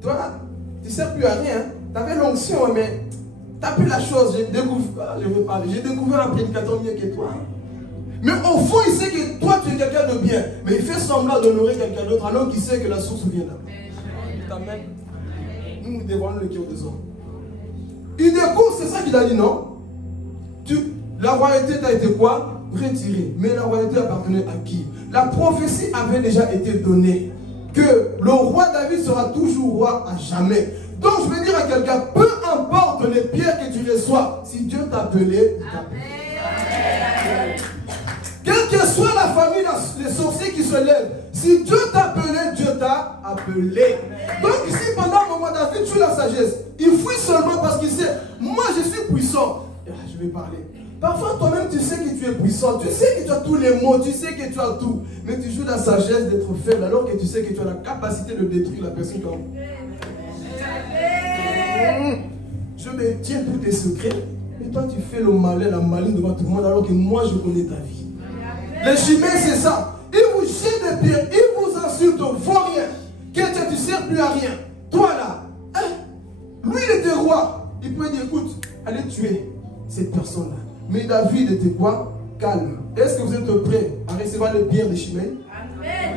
Toi, tu ne sers plus à rien. Tu avais l'onction, mais tu n'as plus la chose. J'ai découvert un prédicateur mieux que toi. Mais au fond, il sait que toi, tu es quelqu'un de bien. Mais il fait semblant d'honorer quelqu'un d'autre alors qu'il sait que la source vient là. Amen. Nous dévoilons le cœur des hommes. Il découvre, c'est ça qu'il a dit, non? La royauté t'a été quoi? Retirée. Mais la royauté appartenait à qui? La prophétie avait déjà été donnée. Que le roi David sera toujours roi à jamais. Donc je vais dire à quelqu'un, peu importe les pierres que tu reçois, si Dieu t'a appelé, il t'appelle. Quelle que soit la parmi les sorciers qui se lèvent. Si Dieu t'a appelé, Dieu t'a appelé. Donc ici, pendant un moment, David tue la sagesse. Il fuit seulement parce qu'il sait, moi je suis puissant. Je vais parler. Parfois, toi-même, tu sais que tu es puissant. Tu sais que tu as tous les mots. Tu sais que tu as tout. Mais tu joues la sagesse d'être faible alors que tu sais que tu as la capacité de détruire la personne qui Je détiens tous tes secrets. Et toi, tu fais le malin, la maline devant tout le monde alors que moi, je connais ta vie. Les Chiméens, c'est ça. Ils vous jettent des pierres. Ils vous insultent. Vois rien. Quelqu'un, tu ne sers plus à rien. Toi, là. Hein? Lui, il était roi. Il peut dire, écoute, allez tuer cette personne-là. Mais David était quoi? Calme. Est-ce que vous êtes prêts à recevoir les pierres des Chiméens? Amen.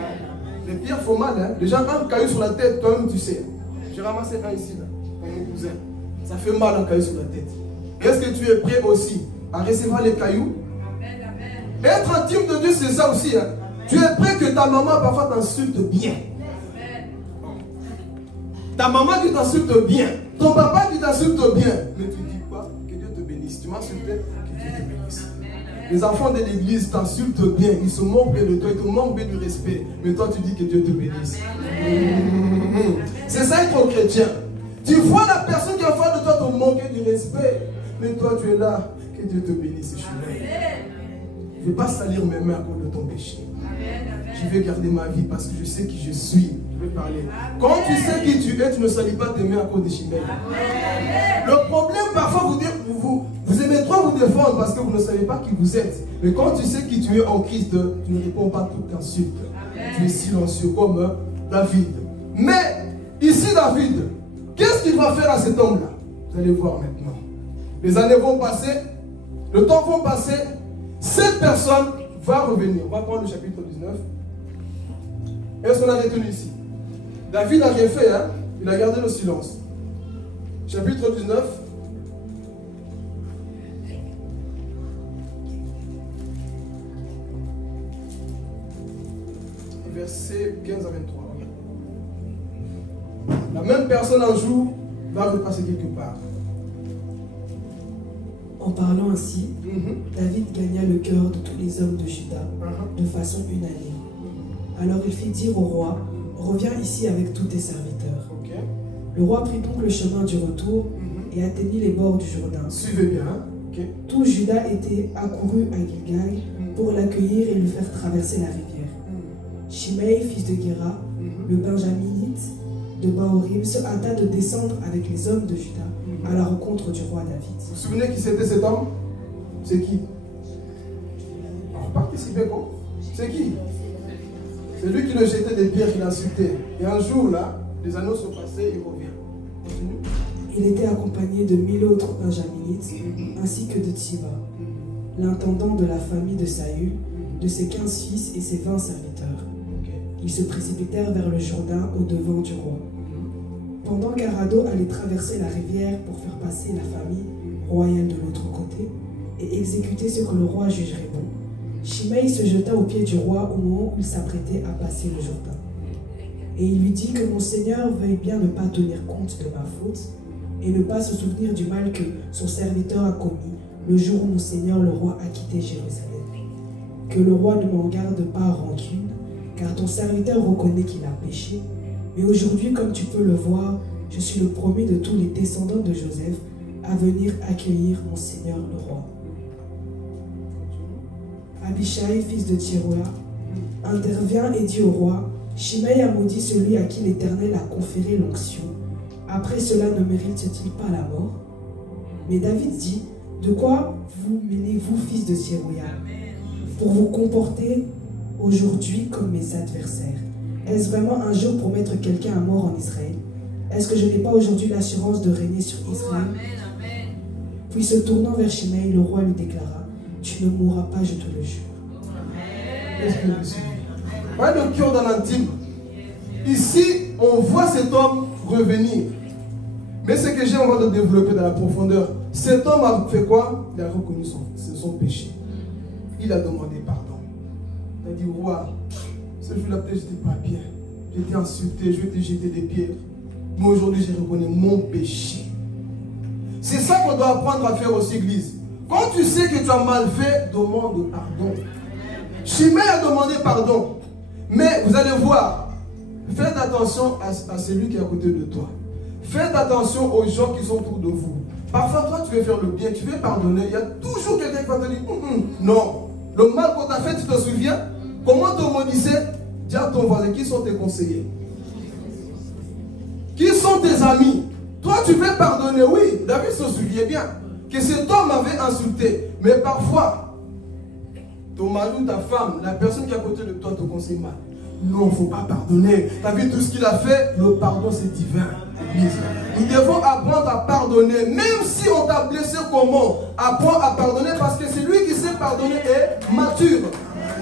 Les pierres font mal. Hein? Déjà, un caillou sur la tête, toi-même, tu sais. J'ai ramassé un ici, là, pour mon cousin. Ça fait mal un caillou sur la tête. Est-ce que tu es prêt aussi à recevoir les cailloux? Amen, amen. Être intime de Dieu, c'est ça aussi. Hein? Tu es prêt que ta maman parfois t'insulte bien. Amen. Ta maman qui t'insulte bien. Ton papa qui t'insulte bien. Mais tu dis quoi? Que Dieu te bénisse. Tu m'insultes? Que Dieu te bénisse. Les enfants de l'église t'insultent bien. Ils se moquent de toi. Ils te manquent du respect. Mais toi, tu dis que Dieu te bénisse. C'est ça être chrétien. Tu vois la personne qui est en face de toi te manquer du respect. Mais toi, tu es là. Que Dieu te bénisse. Je ne vais pas salir mes mains à cause de ton péché. Je vais garder ma vie parce que je sais qui je suis. Je vais parler. Quand tu sais qui tu es, tu ne salis pas tes mains à cause des chimères. Le problème, parfois, vous aimez trop vous défendre parce que vous ne savez pas qui vous êtes. Mais quand tu sais qui tu es en Christ, tu ne réponds pas à toute insulte. Tu es silencieux comme David. Mais, ici, David, qu'est-ce qu'il va faire à cet homme-là? Vous allez voir maintenant. Les années vont passer, le temps va passer, cette personne va revenir. On va prendre le chapitre 19. Est-ce qu'on a retenu ici? David n'a rien fait, hein? Il a gardé le silence. Chapitre 19. Verset 15 à 23. La même personne un jour va repasser quelque part. En parlant ainsi, David gagna le cœur de tous les hommes de Juda de façon unanime. Alors il fit dire au roi, reviens ici avec tous tes serviteurs. Okay. Le roi prit donc le chemin du retour et atteignit les bords du Jourdain. Suivez bien. Hein? Okay. Tout Juda était accouru à Gilgal pour l'accueillir et lui faire traverser la rivière. Shimei, fils de Guéra, le Benjaminite de Baorim, se hâta de descendre avec les hommes de Juda à la rencontre du roi David. Vous vous souvenez qui c'était cet homme? C'est qui? Alors participez quoi? C'est qui? C'est lui qui le jetait des pierres, qui l'insultait. Et un jour là, les anneaux sont passés, il revient. Continue. Il était accompagné de 1000 autres Benjaminites, ainsi que de Tsiba, l'intendant de la famille de Saül, de ses 15 fils et ses 20 serviteurs. Ils se précipitèrent vers le Jourdain au-devant du roi. Pendant qu'Arado allait traverser la rivière pour faire passer la famille royale de l'autre côté et exécuter ce que le roi jugerait bon, Shimei se jeta aux pieds du roi au moment où il s'apprêtait à passer le Jourdain. Et il lui dit que mon Seigneur veuille bien ne pas tenir compte de ma faute et ne pas se souvenir du mal que son serviteur a commis le jour où mon Seigneur le roi a quitté Jérusalem. Que le roi ne m'en garde pas rancune, car ton serviteur reconnaît qu'il a péché. Mais aujourd'hui, comme tu peux le voir, je suis le premier de tous les descendants de Joseph à venir accueillir mon Seigneur le roi. Abishai, fils de Tsérouia, intervient et dit au roi, Shimei a maudit celui à qui l'Éternel a conféré l'onction. Après cela, ne mérite-t-il pas la mort? Mais David dit, de quoi vous mêlez-vous, fils de Tsérouia, pour vous comporter aujourd'hui comme mes adversaires? Est-ce vraiment un jour pour mettre quelqu'un à mort en Israël? Est-ce que je n'ai pas aujourd'hui l'assurance de régner sur Israël? Puis se tournant vers Shimei, le roi lui déclara, tu ne mourras pas, je te le jure. Pas le cœur dans l'intime. Ici, on voit cet homme revenir. Mais ce que j'aimerais de développer dans la profondeur, cet homme a fait quoi? Il a reconnu son péché. Il a demandé pardon. Il a dit, roi, ce jour-là, peut-être je n'étais pas bien. J'étais insulté, je t'ai jeté des pierres. Mais aujourd'hui, j'ai reconnu mon péché. C'est ça qu'on doit apprendre à faire aussi, église. Quand tu sais que tu as mal fait, demande pardon. Shimei a demandé pardon. Mais vous allez voir, faites attention à celui qui est à côté de toi. Faites attention aux gens qui sont autour de vous. Parfois, toi, tu veux faire le bien, tu veux pardonner. Il y a toujours quelqu'un qui va te dire, non. Le mal qu'on t'a fait, tu te souviens? Comment te maudissait? Dis à ton voisin, qui sont tes conseillers? Qui sont tes amis? Toi, tu veux pardonner, oui. David se souvient bien que cet homme m'avait insulté. Mais parfois, ton mari ou ta femme, la personne qui est à côté de toi te conseille mal. Non, il ne faut pas pardonner. Tu as vu tout ce qu'il a fait? Le pardon, c'est divin. Nous devons apprendre à pardonner. Même si on t'a blessé, comment? Apprends à pardonner parce que celui qui sait pardonner est mature.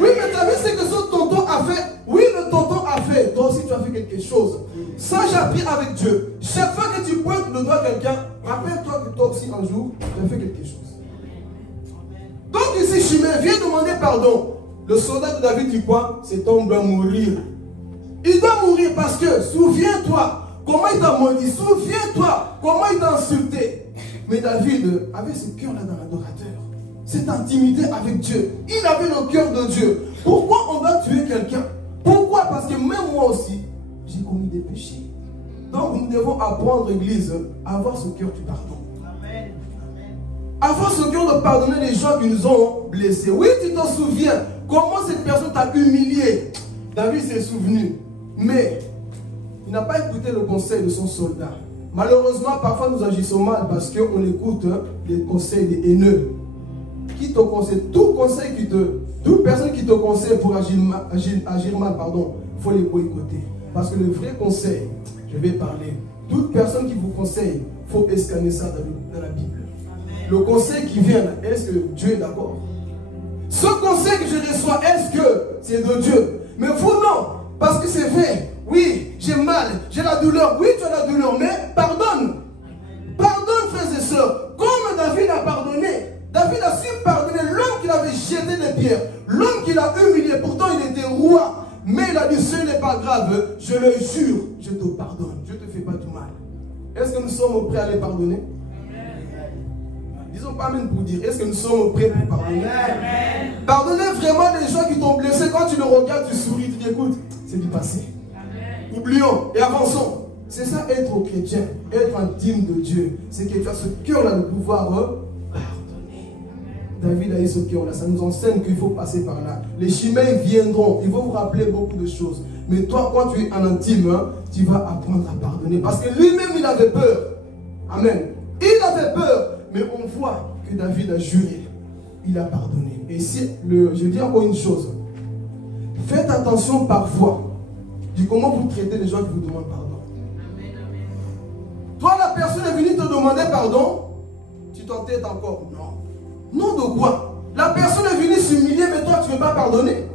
Oui, mais tu as vu ce que ce tonton a fait? Oui, le tonton a fait. Toi aussi, tu as fait quelque chose. Ça, j'ai appris avec Dieu. Chaque fois que tu pointes le doigt à quelqu'un, rappelle-toi que toi aussi, un jour, tu as fait quelque chose. Donc ici, Shimei vient demander pardon. Le soldat de David dit quoi? Cet homme doit mourir. Il doit mourir parce que, souviens-toi, comment il t'a maudit. Souviens-toi, comment il t'a insulté. Mais David avait ce cœur-là dans l'adorateur. Cette intimité avec Dieu. Il avait le cœur de Dieu. Pourquoi on va tuer quelqu'un? Pourquoi? Parce que même moi aussi, j'ai commis des péchés. Donc nous devons apprendre, Église, à avoir ce cœur du pardon. Amen. Avoir ce cœur de pardonner les gens qui nous ont blessés. Oui, tu te souviens comment cette personne t'a humilié. David s'est souvenu. Mais il n'a pas écouté le conseil de son soldat. Malheureusement, parfois nous agissons mal parce qu'on écoute les conseils des haineux. Qui te conseille? Toute personne qui te conseille pour agir mal, pardon, il faut les boycotter. Parce que le vrai conseil, je vais parler, toute personne qui vous conseille, il faut escaner ça dans la Bible. Amen. Le conseil qui vient là, est-ce que Dieu est d'accord? Ce conseil que je reçois, est-ce que c'est de Dieu? Mais vous non, parce que c'est vrai. Oui, j'ai mal, j'ai la douleur. Oui, tu as la douleur, mais pardonne. Pardonne, frères et sœurs. Comme David a pardonné. David a su pardonner l'homme qui avait jeté des pierres, l'homme qui l'a humilié. Pourtant, il était roi. Mais il a dit, ce n'est pas grave, je le jure, je te pardonne, je ne te fais pas du mal. Est-ce que nous sommes prêts à les pardonner? Disons pas amen pour dire, est-ce que nous sommes prêts pour pardonner? Amen. Pardonnez vraiment les gens qui t'ont blessé. Quand tu le regardes, tu souris, tu dis, écoute, c'est du passé. Amen. Oublions et avançons. C'est ça être chrétien, être intime de Dieu. C'est que tu as ce cœur-là de pouvoir pardonner. David a eu ce cœur-là. Ça nous enseigne qu'il faut passer par là. Les Shimei viendront. Ils vont vous rappeler beaucoup de choses. Mais toi, quand tu es en intime, tu vas apprendre à pardonner. Parce que lui-même, il avait peur. Amen. Il avait peur. Mais on voit que David a juré. Il a pardonné. Et si, je dis encore une chose. Faites attention parfois de comment vous traitez les gens qui vous demandent pardon. Toi, la personne est venue te demander pardon. Tu t'entêtes encore. Non. Non de quoi? La personne est venue s'humilier, mais toi tu ne veux pas pardonner.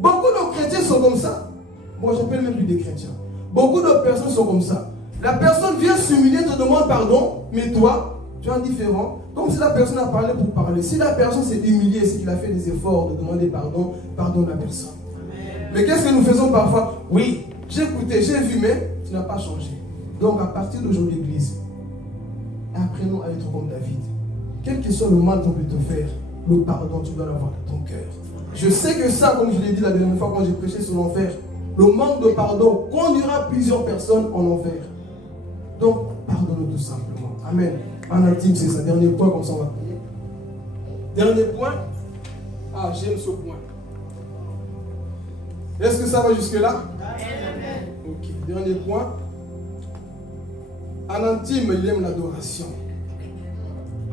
Beaucoup de chrétiens sont comme ça. Moi j'appelle même plus des chrétiens. Beaucoup de personnes sont comme ça. La personne vient s'humilier, te demande pardon, mais toi, tu es indifférent. Comme si la personne a parlé pour parler. Si la personne s'est humiliée, c'est qu'il a fait des efforts de demander pardon, pardonne la personne. Amen. Mais qu'est-ce que nous faisons parfois? Oui, j'ai écouté, j'ai vu, mais tu n'as pas changé. Donc à partir d'aujourd'hui, l'Église, apprenons à être comme David. Quel que soit le mal qu'on peut te faire, le pardon, tu dois l'avoir dans ton cœur. Je sais que ça, comme je l'ai dit la dernière fois quand j'ai prêché sur l'enfer, le manque de pardon conduira plusieurs personnes en enfer. Donc, pardonne-nous tout simplement. Amen. En intime, c'est ça. Dernier point, comme ça on va prier. Dernier point. Ah, j'aime ce point. Est-ce que ça va jusque-là? Amen. Ok. Dernier point. En intime, il aime l'adoration.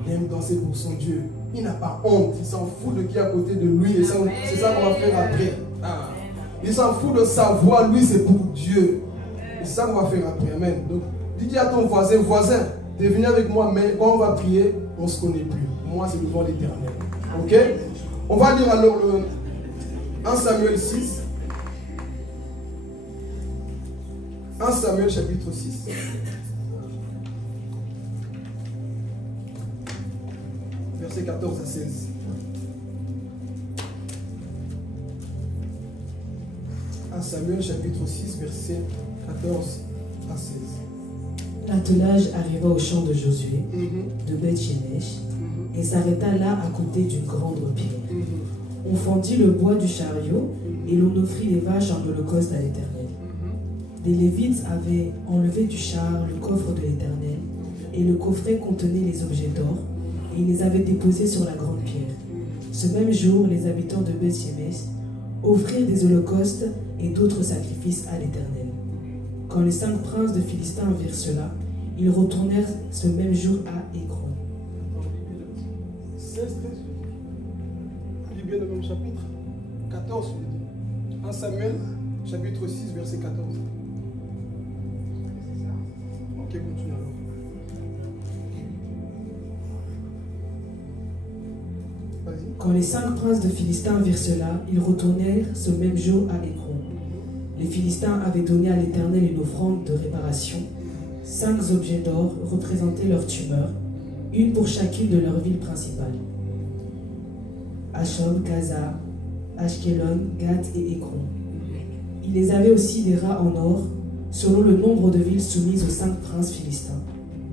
Il aime danser pour son Dieu. Il n'a pas honte. Il s'en fout de qui est à côté de lui. Et c'est ça qu'on va faire après. Ah. Il s'en fout de sa voix. Lui, c'est pour Dieu. Et c'est ça qu'on va faire après. Amen. Donc, dis à ton voisin, t'es venu avec moi, mais quand on va prier, on ne se connaît plus. Moi, c'est devant l'Éternel. Ok? On va lire alors le 1 Samuel 6. 1 Samuel chapitre 6. Versets 14 à 16. Samuel chapitre 6, verset 14 à 16. L'attelage arriva au champ de Josué, de Beth-Shemesh, et s'arrêta là à côté d'une grande pierre. On fendit le bois du chariot et l'on offrit les vaches en holocauste à l'Éternel. Les Lévites avaient enlevé du char le coffre de l'Éternel et le coffret contenait les objets d'or et ils les avaient déposés sur la grande pierre. Ce même jour, les habitants de Beth-Shemesh offrirent des holocaustes et d'autres sacrifices à l'Éternel. Quand les 5 princes de Philistins virent cela, ils retournèrent ce même jour à Écron. 16, 13. Lis bien le même chapitre. 14, 1 Samuel, chapitre 6, verset 14. Ok, continue alors. Quand les 5 princes de Philistins virent cela, ils retournèrent ce même jour à Écron. Les Philistins avaient donné à l'Éternel une offrande de réparation. 5 objets d'or représentaient leurs tumeurs, une pour chacune de leurs villes principales. Achob, Gaza, Ashkelon, Gath et Écron. Ils les avaient aussi des rats en or, selon le nombre de villes soumises aux 5 princes philistins,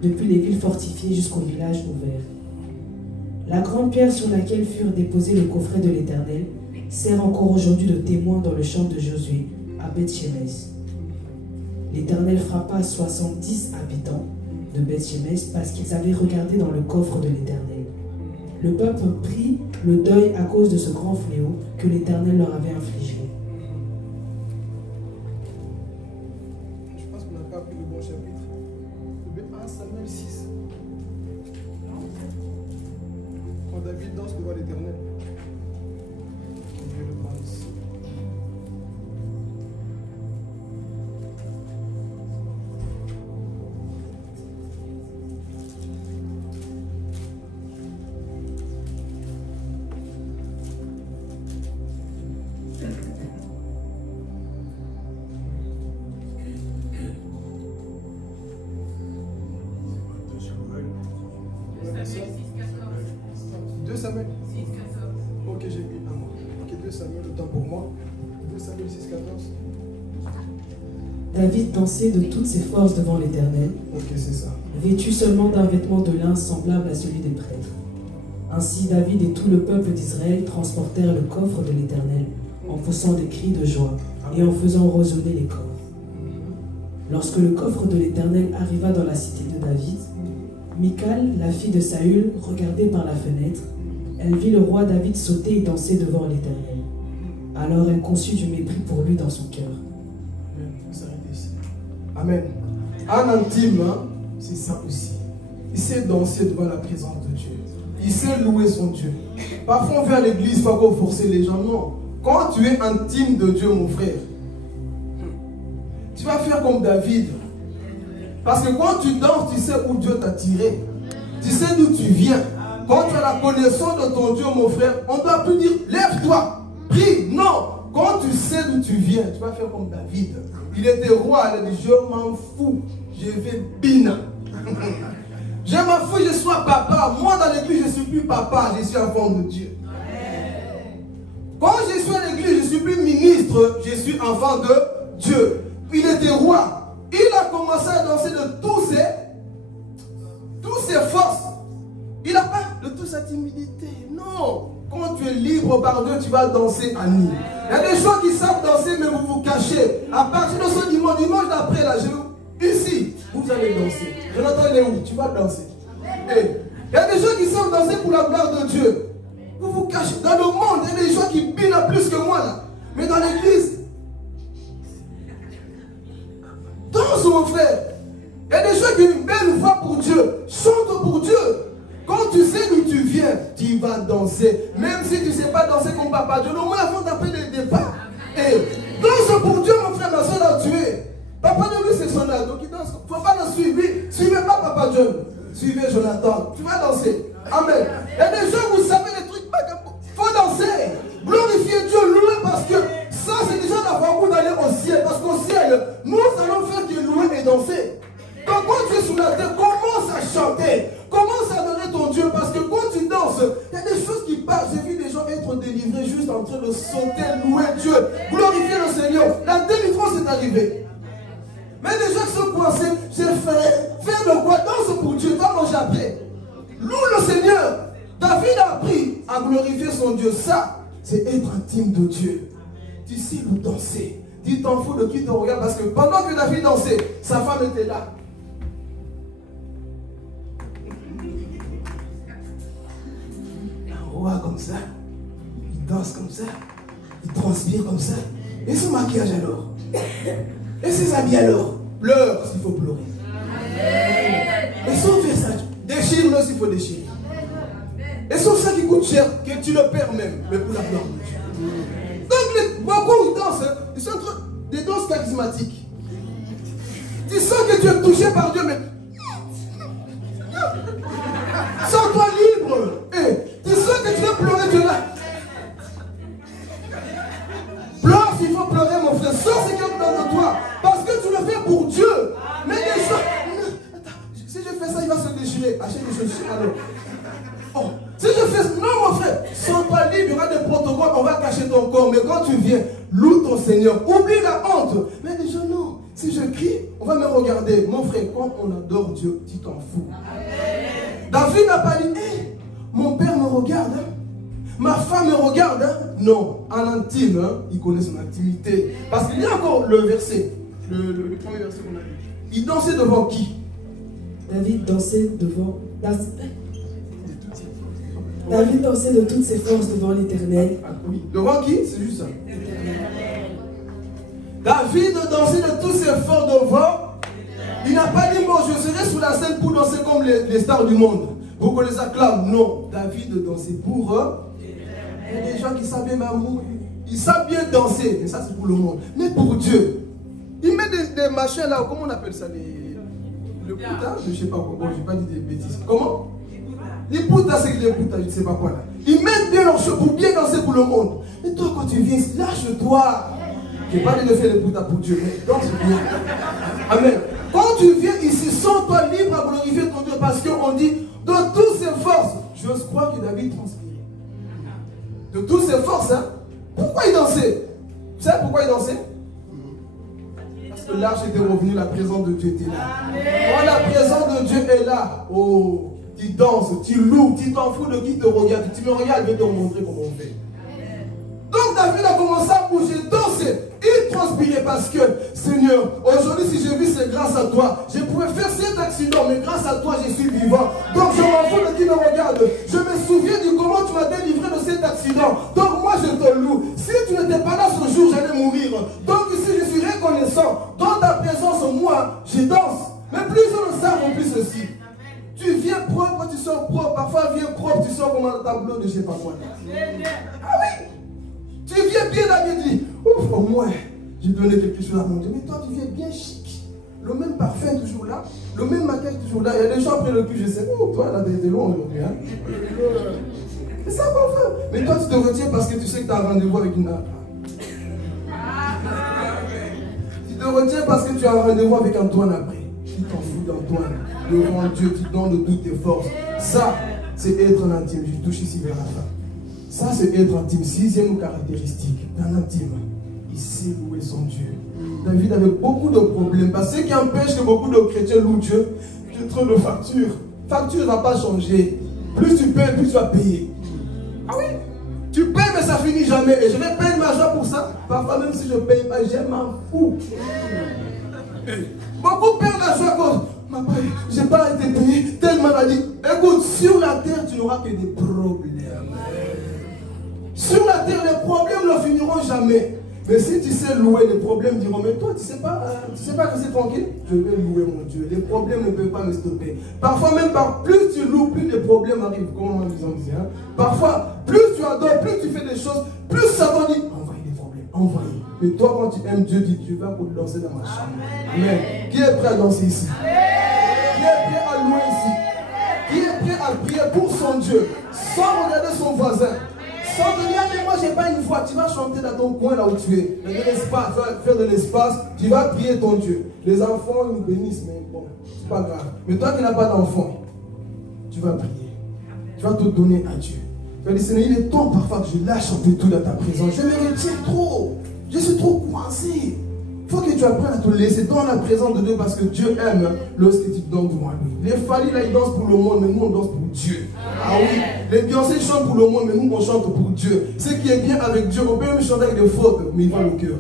depuis les villes fortifiées jusqu'aux villages ouverts. La grande pierre sur laquelle furent déposés le coffret de l'Éternel sert encore aujourd'hui de témoin dans le champ de Josué, à Beth-Shemesh. L'Éternel frappa 70 habitants de Beth-Shemesh parce qu'ils avaient regardé dans le coffre de l'Éternel. Le peuple prit le deuil à cause de ce grand fléau que l'Éternel leur avait infligé. Je pense qu'on n'a pas appris le bon chapitre. 1 Samuel 6. Quand David danse devant l'Éternel. Je vais le prendre ici. Samuel 6, 14. Ok, j'ai mis un mot. Ok, 2 Samuel, le temps pour moi. 2 Samuel 6, 14. David dansait de toutes ses forces devant l'Éternel, ok, c'est ça. Vêtu seulement d'un vêtement de lin semblable à celui des prêtres. Ainsi David et tout le peuple d'Israël transportèrent le coffre de l'Éternel en poussant des cris de joie et en faisant résonner les corps. Lorsque le coffre de l'Éternel arriva dans la cité de David, Michal, la fille de Saül, regardait par la fenêtre. Elle vit le roi David sauter et danser devant l'Éternel. Alors elle conçut du mépris pour lui dans son cœur. On s'arrête ici. Amen. En intime, c'est ça aussi. Il sait danser devant la présence de Dieu. Il sait louer son Dieu. Parfois on vient à l'église pas pour forcer les gens. Non. Quand tu es intime de Dieu, mon frère, tu vas faire comme David. Parce que quand tu danses, tu sais où Dieu t'a tiré. Tu sais d'où tu viens. Quand tu as la connaissance de ton Dieu, mon frère, on ne doit plus dire, lève-toi, prie. Non. Quand tu sais d'où tu viens, tu vas faire comme David. Il était roi, il a dit, je m'en fous, je vais bina. Je m'en fous, je sois papa. Moi, dans l'église, je ne suis plus papa, je suis enfant de Dieu. Quand je suis à l'église, je ne suis plus ministre, je suis enfant de Dieu. Il était roi. Il a commencé à danser de toutes ses forces. Il n'a pas de toute sa timidité. Non. Quand tu es libre par Dieu, tu vas danser à nu. Il y a des gens qui savent danser, mais vous vous cachez. À partir de ce dimanche d'après, là, ici, vous allez danser. Jonathan, il est où? Tu vas danser. Et il y a des gens qui savent danser pour la gloire de Dieu. Vous vous cachez. Dans le monde, il y a des gens qui binent plus que moi, là. Mais dans l'église, danse, mon frère. Il y a des gens qui ont une belle voix pour Dieu. Chante pour Dieu. Quand tu sais d'où tu viens, tu vas danser. Même si tu ne sais pas danser comme Papa Dieu, au moins avant d'appeler le départ. Et danse pour Dieu, mon frère, ma soeur, là, tu es. Papa Dieu, lui, c'est son âge. Donc il danse. Il ne faut pas le suivre. Suivez pas Papa Dieu. Suivez Jonathan. Tu vas danser. Amen. Il y a des gens, vous savez, des trucs pas comme. Il faut danser. Glorifier Dieu, louer, parce que ça, c'est déjà d'avoir goût d'aller au ciel. Parce qu'au ciel, nous allons faire que louer et danser. Donc quand tu es sur la terre, commence à chanter. Commence à donner ton Dieu. Parce que quand tu danses, il y a des choses qui passent. J'ai vu des gens être délivrés juste en train de sauter, louer Dieu, glorifier le Seigneur. La délivrance est arrivée. Mais les gens qui sont coincés, c'est faire de quoi? Danse pour Dieu, va manger après. Loue le Seigneur. David a appris à glorifier son Dieu. Ça, c'est être intime de Dieu. Tu sais où danser. Tu t'en fous de qui te regarde parce que pendant que David dansait, sa femme était là. Un roi comme ça, il danse comme ça, il transpire comme ça. Et son maquillage alors? Et ses habits alors? Pleure s'il faut pleurer. Et son visage, déchire-le s'il faut déchirer. Et son ça qui coûte cher, que tu le perds même, mais pour la gloire de Dieu. Donc, beaucoup ils dansent, ils sont des danses charismatiques. Tu sens que tu es touché par Dieu, mais sens-toi libre. Et tu sens que tu veux pleurer, tu es là. Pleure s'il faut pleurer, mon frère. Sors ce qu'il y a dans toi. Parce que tu le fais pour Dieu. Mais des choses. Si je fais ça, il va se déchirer. Achète des choses. Alors. Oh. Si je fais ça, non, mon frère. Sens-toi libre, il y aura des protocoles, on va cacher ton corps. Mais quand tu viens, loue ton Seigneur. Oublie la honte. Mais des gens, non. Si je crie, on va me regarder. Mon frère, quand on adore Dieu, tu t'en fous. David n'a pas dit, hey, mon père me regarde. Hein. Ma femme me regarde. Hein. Non, en intime, hein, il connaît son intimité. Parce qu'il y a encore le verset, le premier verset qu'on a lu. Il dansait devant qui? David dansait devant... David dansait de toutes ses forces devant l'Éternel. Ah, oui. Devant qui? C'est juste ça. David dansait de toutes ses forces devant. Il n'a pas dit, bon, je serai sous la scène pour danser comme les stars du monde. Pour qu'on les acclame. Non, David dansait pour eux. Il y a des gens qui savent bien m'amour. Ils savent bien danser. Mais ça, c'est pour le monde. Mais pour Dieu. Ils mettent des machins là. Comment on appelle ça? Le pouta? Je ne sais pas quoi. Bon, je n'ai pas dit des bêtises. Comment? Les poutas, c'est les poutas, je ne sais pas quoi là. Ils mettent bien leurs cheveux pour bien danser pour le monde. Et toi, quand tu viens, lâche-toi. Je n'ai pas dit de faire les poutas pour Dieu, mais danse bien. Amen. Quand tu viens ici, sens-toi libre à glorifier ton Dieu parce qu'on dit de toutes ses forces. J'ose croire que David transpirait. De toutes ses forces, hein. Pourquoi il dansait? Tu sais pourquoi il dansait? Parce que l'arche était revenue, la présence de Dieu était là. Quand la présence de Dieu est là, oh. Tu danses, tu loues, tu t'en fous de qui te regarde. Tu me regardes, je vais te montrer comment on fait. Donc David a commencé à bouger, danser. Il transpirait parce que, Seigneur, aujourd'hui si je vis, c'est grâce à toi. Je pouvais faire cet accident, mais grâce à toi, je suis vivant. Donc je m'en fous de qui me regarde. Je me souviens du comment tu m'as délivré de cet accident. Donc moi, je te loue. Si tu n'étais pas là ce jour, j'allais mourir. Donc ici, je suis reconnaissant. Dans ta présence, moi, je danse. Mais plus on le savent, plus ceci. Tu viens propre, tu sors propre. Parfois, viens propre, tu sors comme un tableau de je ne sais pas quoi. Ah oui! Tu viens bien habillé. Ouf, au moins, j'ai donné quelque chose à mon Dieu. Mais toi, tu viens bien chic. Le même parfum toujours là. Le même maquillage toujours là. Il y a des gens après le cul, je sais. Oh, toi, là, t'es loin aujourd'hui. Hein? C'est ça qu'on fait. Mais toi, tu te retiens parce que tu sais que tu as un rendez-vous avec une nana. Tu te retiens parce que tu as un rendez-vous avec Antoine après. Tu t'en fous d'Antoine. Devant Dieu, tu donnes de toutes tes forces. Ça, c'est être en intime. Je touche ici vers la fin. Ça, c'est être intime. Sixième caractéristique d'un intime. Il sait louer son Dieu. David avait beaucoup de problèmes. Parce que ce qui empêche que beaucoup de chrétiens louent Dieu, c'est trop de factures. Facture n'a pas changé. Plus tu payes, plus tu vas payer. Ah oui? Tu payes, mais ça finit jamais. Et je vais payer ma joie pour ça. Parfois, même si je ne paye pas, je m'en fous. Beaucoup perdent la joie cause. Je n'ai pas été payé, telle maladie. Écoute, sur la terre, tu n'auras que des problèmes. Sur la terre, les problèmes ne finiront jamais. Mais si tu sais louer, les problèmes diront, mais toi, tu sais pas rester tranquille? Je vais louer mon Dieu. Les problèmes ne peuvent pas me stopper. Parfois, même plus tu loues, plus les problèmes arrivent. Comme nous disons, hein? Parfois, plus tu adores, plus tu fais des choses, plus Satan dit, envoyez des problèmes, envoyez. Mais toi, quand tu aimes Dieu, tu vas pour danser dans ma chambre. Amen. Qui est prêt à danser ici? Qui est prêt à louer ici? Qui est prêt à prier pour son Dieu sans regarder son voisin? Sans te dire, mais moi j'ai pas une voix. Tu vas chanter dans ton coin là où tu es. Mais de l'espace, tu vas faire de l'espace. Tu vas prier ton Dieu. Les enfants ils nous bénissent, mais bon, c'est pas grave. Mais toi qui n'as pas d'enfant, tu vas prier. Tu vas te donner à Dieu. Tu vas dire, Seigneur, il est temps parfois que je lâche un peu tout dans ta présence. Je me retiens trop. Je suis trop coincé. Il faut que tu apprennes à te laisser dans la présence de Dieu parce que Dieu aime lorsque tu danses devant lui. Les Fali là, ils dansent pour le monde, mais nous on danse pour Dieu. Ah oui, les Beyoncé chantent pour le monde, mais nous on chante pour Dieu. Ce qui est bien avec Dieu, on peut même chanter avec des fautes, mais il va le cœur.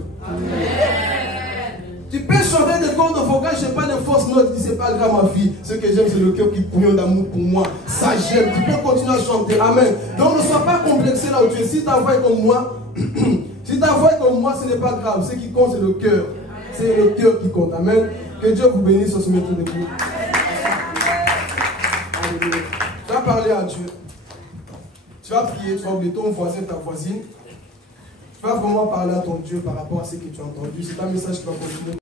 Tu peux chanter des cordes vocales, je n'ai pas de fausses notes, tu dis c'est pas grave ma fille. Ce que j'aime c'est le cœur qui bouillonne d'amour pour moi. Ça j'aime, tu peux continuer à chanter. Amen. Donc ne sois pas complexé là où tu es. Si ta voix est comme moi, si ta voix est comme moi, ce n'est pas grave. Ce qui compte c'est le cœur. C'est le cœur qui compte. Amen. Que Dieu vous bénisse sur ce métier de vous. Alléluia. Tu vas parler à Dieu. Tu vas prier, tu vas oublier ton voisin, ta voisine. Tu vas vraiment parler à ton Dieu par rapport à ce que tu as entendu. C'est un message qui va continuer.